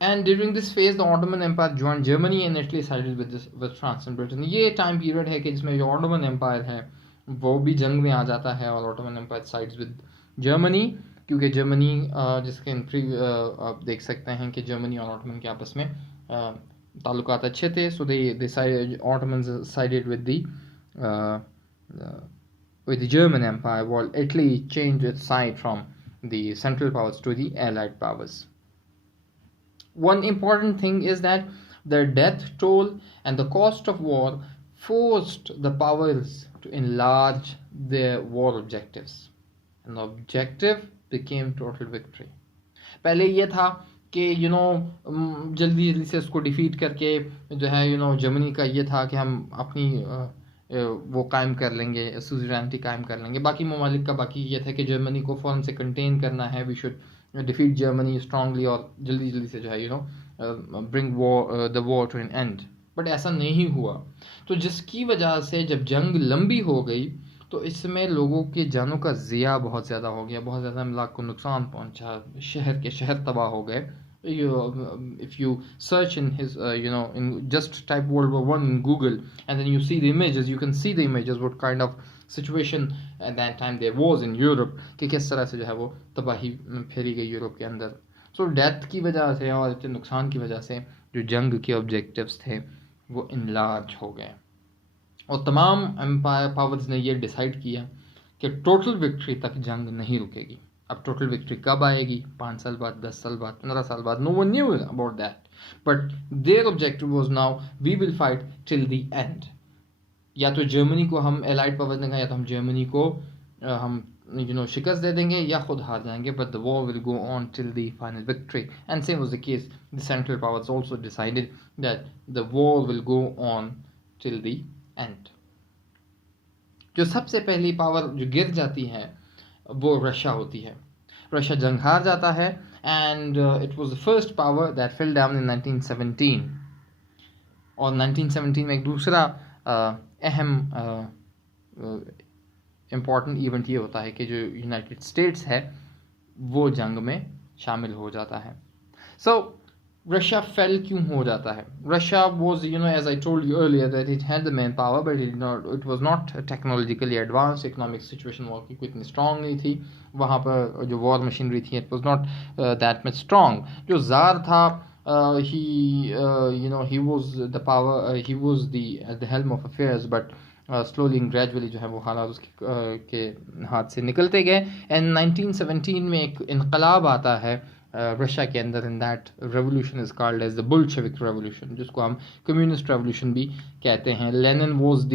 And during this phase, the Ottoman Empire joined Germany and Italy sided with France and Britain. ये time period है कि जिसमें जो Ottoman Empire है वो भी जंग में आ जाता है और Ottoman Empire sides with Germany, क्योंकि जर्मनी जिसके आप देख सकते हैं कि जर्मनी और ऑटोमन के आपस में ताल्लुकात अच्छे थे. So they Ottomans sided with the German Empire, while Italy changed its side from the Central Powers to the Allied Powers. One important thing is that the death toll and the cost of war forced the powers to enlarge their war objectives. And the objective became total victory. पहले ये था कि जल्दी जल्दी से उसको defeat करके जो है जर्मनी का ये था कि हम अपनी वो कायम कर लेंगे, सुज़रेनिटी कायम कर लेंगे. बाकी ममालिक का बाकी ये था कि जर्मनी को फ़ौरन से कंटेन करना है, we should defeat Germany strongly और जल्दी जल्दी से जो है bring the war to an end. But ऐसा नहीं हुआ. तो जिसकी वजह से जब जंग लंबी हो गई तो इसमें लोगों की जानों का ज़िया बहुत ज़्यादा हो गया, बहुत ज़्यादा अमलाक को नुकसान पहुंचा, शहर तबाह हो गए. If you search in his in just type World War I in Google and then you see the images, you can see the images what kind of situation at that time there was in Europe, कि किस तरह से जो है वो तबाही फैली गई यूरोप के अंदर. सो डेथ की वजह से और इतने नुकसान की वजह से जो जंग के ऑब्जेक्टिव्स थे वो इनलार्ज हो गए और तमाम एम्पायर पावर्स ने ये डिसाइड किया कि टोटल विक्ट्री तक जंग नहीं रुकेगी. अब टोटल विक्ट्री कब आएगी? 5 साल बाद, 10 साल बाद, 15 साल बाद? No one knew about that, but their objective was now we will fight till the end. या तो जर्मनी को हम एलाइड पावर्स ने कहा या तो हम जर्मनी को हम शिकस्त दे देंगे या खुद हार जाएंगे, but the war will go on till the final victory. And same was the case. The central powers also decided that the war will go on till the and. जो सबसे पहली पावर जो गिर जाती है वो रशिया होती है. रशिया जंग हार जाता है and it was the first power that fell down in 1917. और 1917 में एक दूसरा अहम इम्पॉर्टेंट इवेंट ये होता है कि जो यूनाइटेड स्टेट्स है वो जंग में शामिल हो जाता है. सो रशिया फेल क्यों हो जाता है? Russia was as I told you earlier that it had the manpower but it was not technologically advanced. Economic situation war की इतनी स्ट्रांग नहीं थी. वहाँ पर जो वॉर मशीनरी थी it was not that much strong. जो ज़ार था he was the power, he was at the helm of affairs, but slowly and gradually जो है वो हालात उसके के हाथ से निकलते गए. एंड 1917 में एक इनकलाब आता है रशिया के अंदर, in that revolution is called as the Bolshevik revolution, जिसको हम कम्युनिस्ट रेवोल्यूशन भी कहते हैं. Lenin was the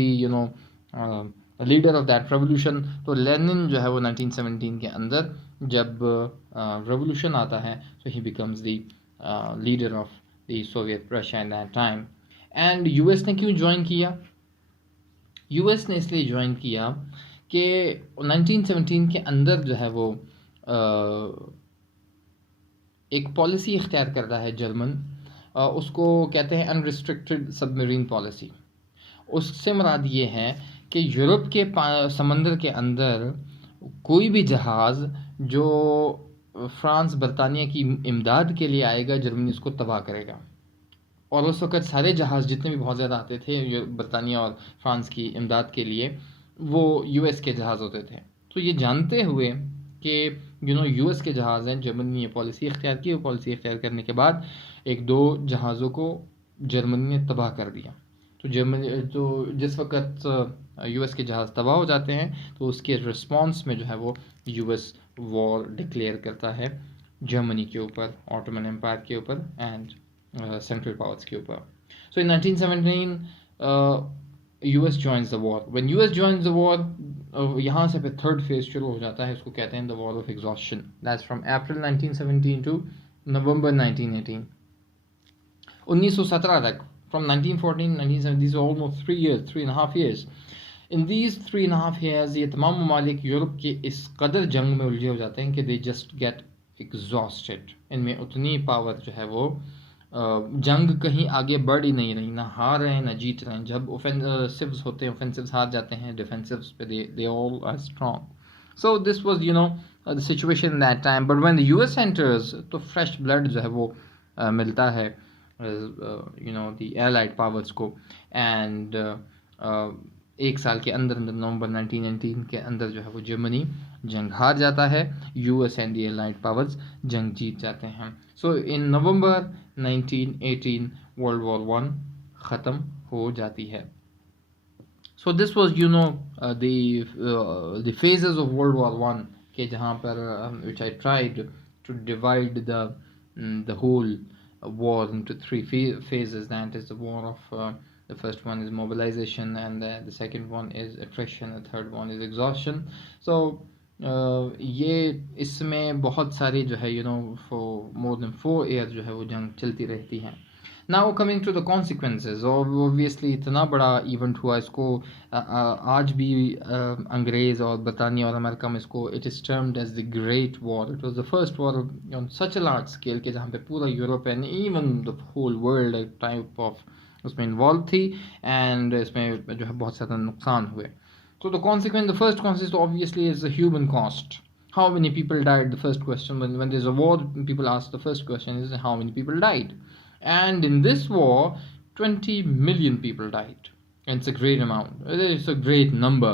leader of that revolution. तो लेनिन जो है वो 1917 के अंदर जब रेवोल्यूशन आता है so he becomes the leader of the Soviet Russia in that time. And US ने क्यों ज्वाइन किया? यूएस ने इसलिए ज्वाइन किया कि 1917 के अंदर जो है वो एक पॉलिसी इख्तियार करता है जर्मन, उसको कहते हैं अनरिस्ट्रिक्टेड सबमरीन पॉलिसी. उससे मुराद ये है कि यूरोप के समंदर के अंदर कोई भी जहाज़ जो फ्रांस बरतानिया की इमदाद के लिए आएगा जर्मनी उसको तबाह करेगा. और उस वक़्त सारे जहाज़ जितने भी बहुत ज़्यादा आते थे बरतानिया और फ्रांस की इमदाद के लिए वो यूएस के जहाज़ होते थे। तो ये जानते हुए कि यूएस के जहाज़ हैं, जर्मनी ने ये पॉलिसी इख्तियार की। वो पॉलिसी इख्तियार करने के बाद एक दो जहाज़ों को जर्मनी ने तबाह कर दिया। तो जिस वक्त यूएस के जहाज़ तबाह हो जाते हैं तो उसके रिस्पॉन्स में जो है वो यूएस वॉर डिक्लेयर करता है जर्मनी के ऊपर, ऑटोमन एम्पायर के ऊपर एंड सेंट्रल पावर्स के ऊपर। सो इन 1917 US joins the war. When US joins the war, यहाँ से फिर थर्ड फेज शुरू हो जाता है। इसको कहते हैं the war of exhaustion. That's from April 1917 to November 1918। 1917 तक, from 1914 1917, these are almost 3 years, 3.5 years. In these 3.5 years ये तमाम ममालिक यूरोप के इस कदर जंग में उलझे हो जाते हैं कि they just get exhausted। इनमें उतनी पावर जो है वो जंग कहीं आगे बढ़ ही नहीं रही, ना हार रहे हैं ना जीत रहे हैं। जब ऑफेंसिव्स होते हैं, ऑफेंसिव्स हार जाते हैं, डिफेंसिव्स पे they all are strong. So this was the situation in that time. But when the US enters तो fresh blood जो है वो मिलता है the allied powers को। एंड एक साल के अंदर नवंबर 1919 के अंदर जो है वो जर्मनी जंग हार जाता है, US and the allied powers जंग जीत जाते हैं। सो इन नवंबर 1918 वर्ल्ड वॉर 1 ख़त्म हो जाती है। So this was the phases of world War 1 के, जहाँ पर which I tried to divide the whole war into three phases. That is the war of the first one is mobilization, and the second one is attrition, the third one is exhaustion. So ये इसमें बहुत सारी जो है for more than 4 years जो है वो जंग चलती रहती हैं। Now coming to the consequences, obviously इतना बड़ा इवेंट हुआ, इसको आज भी अंग्रेज़ और बरतानिया और अमेरिका में इसको it is termed as the Great War. It was the first war on such a large scale कि जहाँ पे पूरा Europe and even the whole world एक टाइप ऑफ उसमें इन्वॉल्व थी, एंड इसमें जो है बहुत ज़्यादा नुकसान हुए। So the first consequence obviously is the human cost. How many people died? The first question, when there's a war, people ask the first question is how many people died. And in this war 20 million people died, and it's a great amount, it's a great number.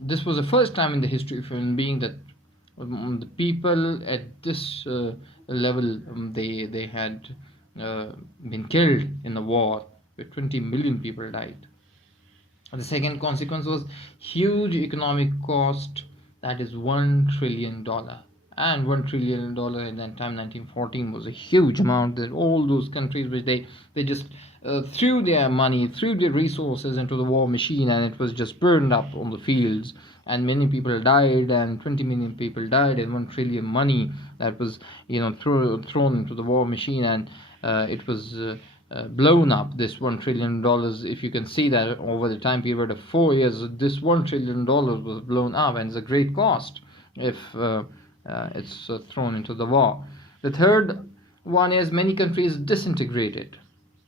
This was the first time in the history of human being that the people at this level, they had been killed in the war, where 20 million people died. The second consequence was huge economic cost, that is $1 trillion. And $1 trillion at that time, 1914, was a huge amount. That all those countries which they just threw their money, threw their resources into the war machine, and it was just burned up on the fields, and many people died, and 20 million people died, and 1 trillion money that was thrown into the war machine, and it was blown up. This $1 trillion, if you can see that over the time period of 4 years, this $1 trillion was blown up, and it's a great cost if it's thrown into the war. The third one is many countries disintegrated.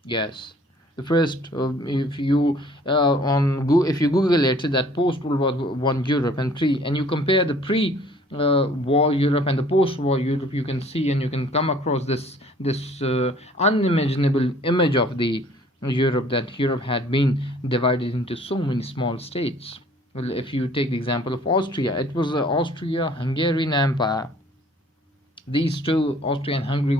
Yes, the first, if you Google it, that post World War I Europe and you compare the pre-war Europe and the post-war Europe, you can see and you can come across this unimaginable image of the Europe, that Europe had been divided into so many small states. Well, if you take the example of Austria, it was the Austria-Hungarian Empire. These two, Austria and Hungary,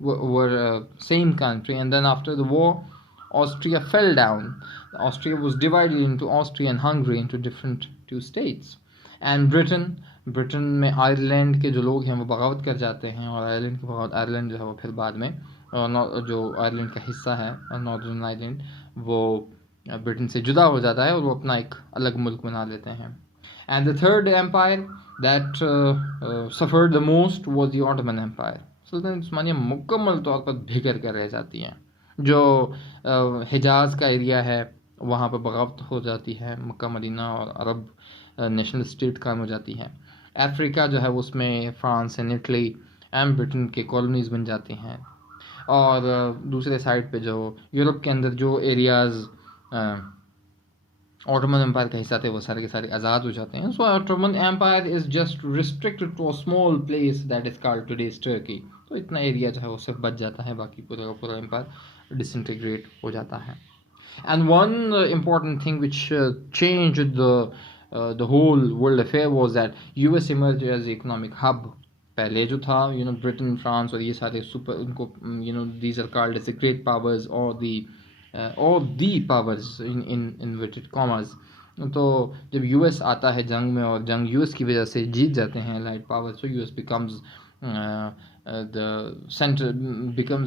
were same country, and then after the war, Austria fell down. Austria was divided into Austria and Hungary into different two states. And Britain में Ireland के जो लोग हैं वो बगावत कर जाते हैं, और आयरलैंड की बगावत, आयरलैंड जो है वो फिर बाद में जो आयरलैंड का हिस्सा है नॉर्दर्न आयरलैंड, वो ब्रिटेन से जुदा हो जाता है और वो अपना एक अलग मुल्क बना लेते हैं। And the third empire that suffered the most was the Ottoman Empire. सुल्तान उस्मानिया मुकम्मल तौर पर बिखर कर रह जाती हैं। जो हिजाज का एरिया है वहाँ पर बगावत हो जाती है, मक्का मदीना और अरब नेशनल स्टेट कायम हो जाती है। अफ्रीका जो है उसमें France and Italy and Britain के कॉलोनीज़ बन जाती हैं, और दूसरे साइड पे जो यूरोप के अंदर जो एरियाज़ ऑटोमन एम्पायर का हिस्सा थे वो सारे के सारे आज़ाद हो जाते हैं। So Ottoman Empire is just restricted to a small place that is called today's Turkey. तो इतना एरिया जो है वो सिर्फ बच जाता है, बाकी पूरा का पूरा एम्पायर डिसइंटीग्रेट हो जाता है। And one important thing which changed the whole world affair was that US emerged as the economic hub. पहले जो था ब्रिटेन फ्रांस और ये सारे सुपर उनको these are called as the great powers or the powers in inverted commas. तो जब US आता है जंग में और जंग यूएस की वजह से जीत जाते हैं light power, so US becomes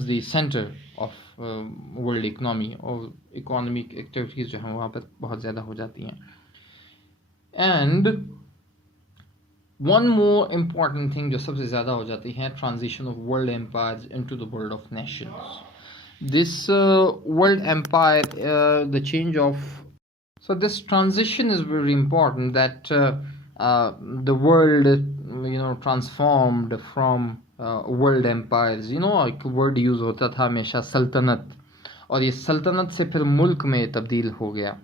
the center of world economy और इकोनॉमिक एक्टिविटीज़ जो हैं वहाँ पर बहुत ज़्यादा हो जाती हैं. And one more important thing जो सबसे ज़्यादा हो जाती है, transition of world empires into the world of nations. This world empire, the change of, so this transition is very important, that the world transformed from world empires. एक word use होता था हमेशा सल्तनत, और ये सल्तनत से फिर मुल्क में तब्दील हो गया.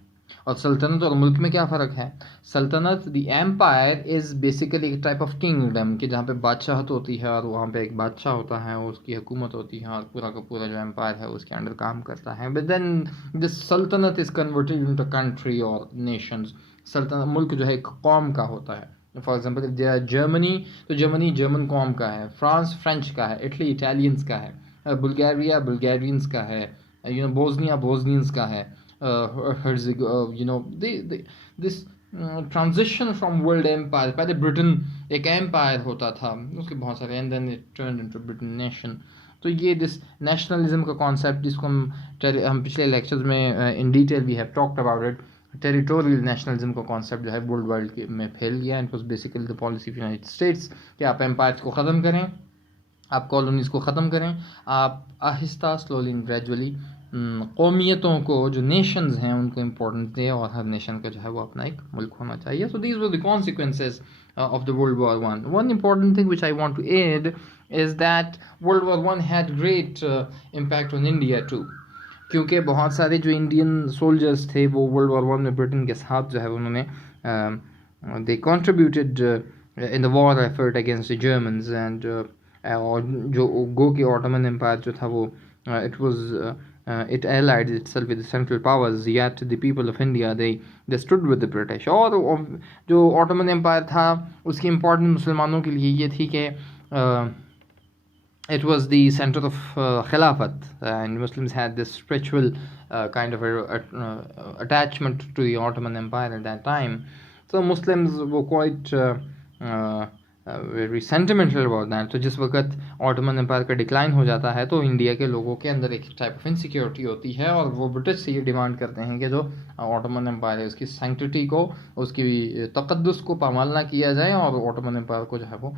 और सल्तनत और मुल्क में क्या फ़र्क है? सल्तनत, द एम्पायर इज़ बेसिकली एक टाइप ऑफ किंगडम कि जहाँ पे बादशाहत होती है और वहाँ पे एक बादशाह होता है, उसकी हुकूमत होती है और पूरा का पूरा जो एम्पायर है उसके अंडर काम करता है. बट देन दिस सल्तनत इज़ कन्वर्टेड इनटू कंट्री और नेशंस. सल्तनत मुल्क जो है एक कौम का होता है. फॉर एग्जाम्पल जर्मनी, तो जर्मनी जर्मन कौम का है, फ्रांस फ्रेंच का है, इटली इटालियंस का है, बुल्गारिया बुल्गारियंस का है, बोस्निया बोस्नियंस का है. This transition from world empire, पहले ब्रिटेन एक एम्पायर होता था, उसके बहुत सारे, and then it turned into Britain nation. तो ये दिस नेशनलिज्म का कॉन्सेप्ट जिसको हम पिछले लेक्चर्स में in detail we have talked about it, territorial nationalism का कॉन्सेप्ट जो है वर्ल्ड वाइड में फैल गया. It was basically the policy of United States कि आप एम्पायर्स को ख़त्म करें, आप कॉलोनीज़ को ख़त्म करें, आप आहिस्ता स्लोली ग्रेजुअली कौमियतों को, जो नेशंस हैं उनको इम्पोर्टेंस दें और हर नेशन का जो है वो अपना एक मुल्क होना चाहिए. So these were the consequences of the World War I. One important thing which I want to add is that World War I had great impact on India too. क्योंकि बहुत सारे जो इंडियन सोल्जर्स थे वो world war one में Britain के साथ जो है उन्होंने they contributed in the war effort against the Germans. And और जो गो के ऑटोमन एम्पायर जो था वो it was it allied itself with the Central Powers, yet the people of India they stood with the British. और जो Ottoman empire था उसकी इम्पोर्टेंस मुसलमानों के लिए ये थी कि it was the center of Khilafat, and Muslims had this spiritual kind of attachment to the Ottoman Empire at that time. So Muslims were quite very sentimental about that. तो जिस वक्त ऑटोमन एम्पायर का decline हो जाता है तो India के लोगों के अंदर एक टाइप ऑफ इनसिक्योरिटी होती है और वो ब्रिटिश से ये डिमांड करते हैं कि जो ऑटोमन एम्पायर है उसकी सैंक्टिटी को, उसकी तकद्दुस को पामाल ना किया जाए और ऑटोमन एम्पायर को जो है वो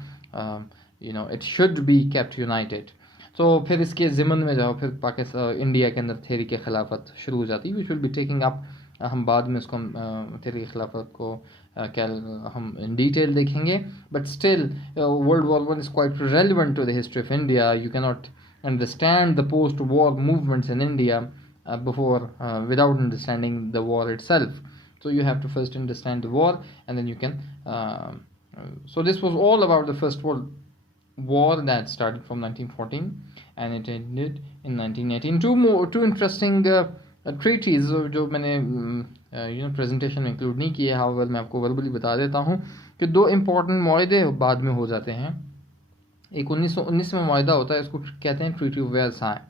it should be kept United. तो फिर इसके ज़िमन में जाओ फिर पाकिस्तान इंडिया के अंदर थेरी के खिलाफत शुरू हो जाती है, which will be taking up. हम बाद में उसको थेरी के खिलाफत को क्या हम इन डिटेल देखेंगे. But still World war one is quite relevant to the history of India. You cannot understand the post war movements in India before without understanding the war itself. So you have to first understand the war and then you can so this was all about the First World War that started from 1914 and it ended in 1918. Two interesting treaties जो मैंने presentation में include नहीं किए, however मैं आपको verbally बता देता हूँ कि दो इम्पॉर्टेंट मुआहदे बाद में हो जाते हैं. एक 1919 में मुआहदा होता है, इसको कहते हैं ट्रीटी ऑफ वर्साय.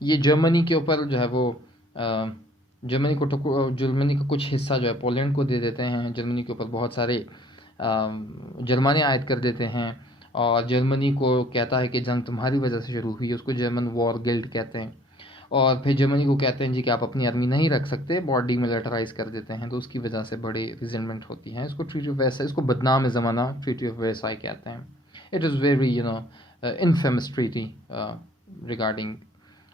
ये जर्मनी के ऊपर जो है वो जर्मनी का कुछ हिस्सा जो है पोलैंड को दे देते हैं. जर्मनी के ऊपर बहुत सारे जुर्माने आयद कर देते हैं और जर्मनी को कहता है कि जंग तुम्हारी वजह से शुरू हुई है. उसको जर्मन वॉर गिल्ड कहते हैं. और फिर जर्मनी को कहते हैं जी कि आप अपनी आर्मी नहीं रख सकते, बॉडी मिलिटराइज कर देते हैं. तो उसकी वजह से बड़ी रिजेंटमेंट होती है. इसको ट्रीटी ऑफ वर्साय, इसको बदनाम ज़माना ट्रीटी ऑफ वर्साय कहते हैं. It is very infamous treaty regarding.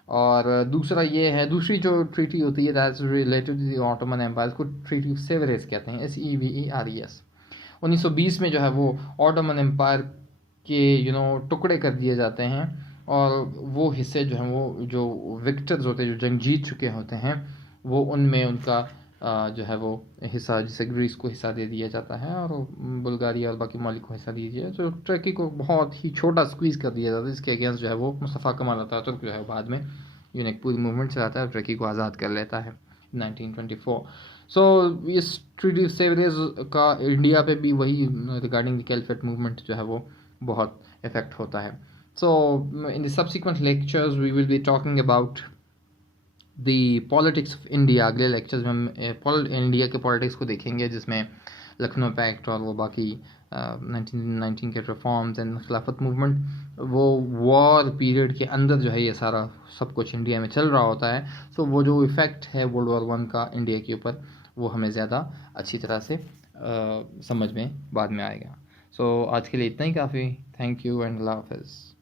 और दूसरा ये है, दूसरी जो ट्रीटी होती है that's related to the Ottoman Empire, को ट्रीटी ऑफ सेवरेस कहते हैं, SEVERES. 1920 में जो है वो ऑटोमन एम्पायर के टुकड़े कर दिए जाते हैं और वो हिस्से जो हैं वो जो विक्टर्स होते हैं, जो जंग जीत चुके होते हैं, वो उनमें उनका जो है वो हिस्सा, जैसे ग्रीस को हिस्सा दे दिया जाता है और बुल्गारिया और बाकी मालिक को हिस्सा दीजिए. तो टर्की को बहुत ही छोटा स्क्वीज़ कर दिया जाता है. इसके अगेंस्ट जो है वो मुस्तफ़ा कमाल अतातुर्क जो है बाद में एक पूरी मूवमेंट चलाता है और टर्की को आज़ाद कर लेता है. 1924. सो इस ट्रीटी सेवरेज का इंडिया पे भी वही रिगार्डिंग द कैलिफेट मूवमेंट जो है वो बहुत इफेक्ट होता है. So in the subsequent lectures we will be talking about the politics of India. अगले लेक्चर्स में हम इंडिया के पॉलिटिक्स को देखेंगे, जिसमें लखनऊ पैक्ट और वो बाकी 1919 के रिफॉर्म्स एंड खिलाफत मूवमेंट, वो वॉर पीरियड के अंदर जो है ये सारा सब कुछ इंडिया में चल रहा होता है. सो वो जो इफ़ेक्ट है वर्ल्ड वॉर 1 का इंडिया के ऊपर, वो हमें ज़्यादा अच्छी तरह से समझ में बाद में आएगा. सो आज के लिए इतना ही काफ़ी. थैंक यू एंड अल्लाह हाफ़िज़.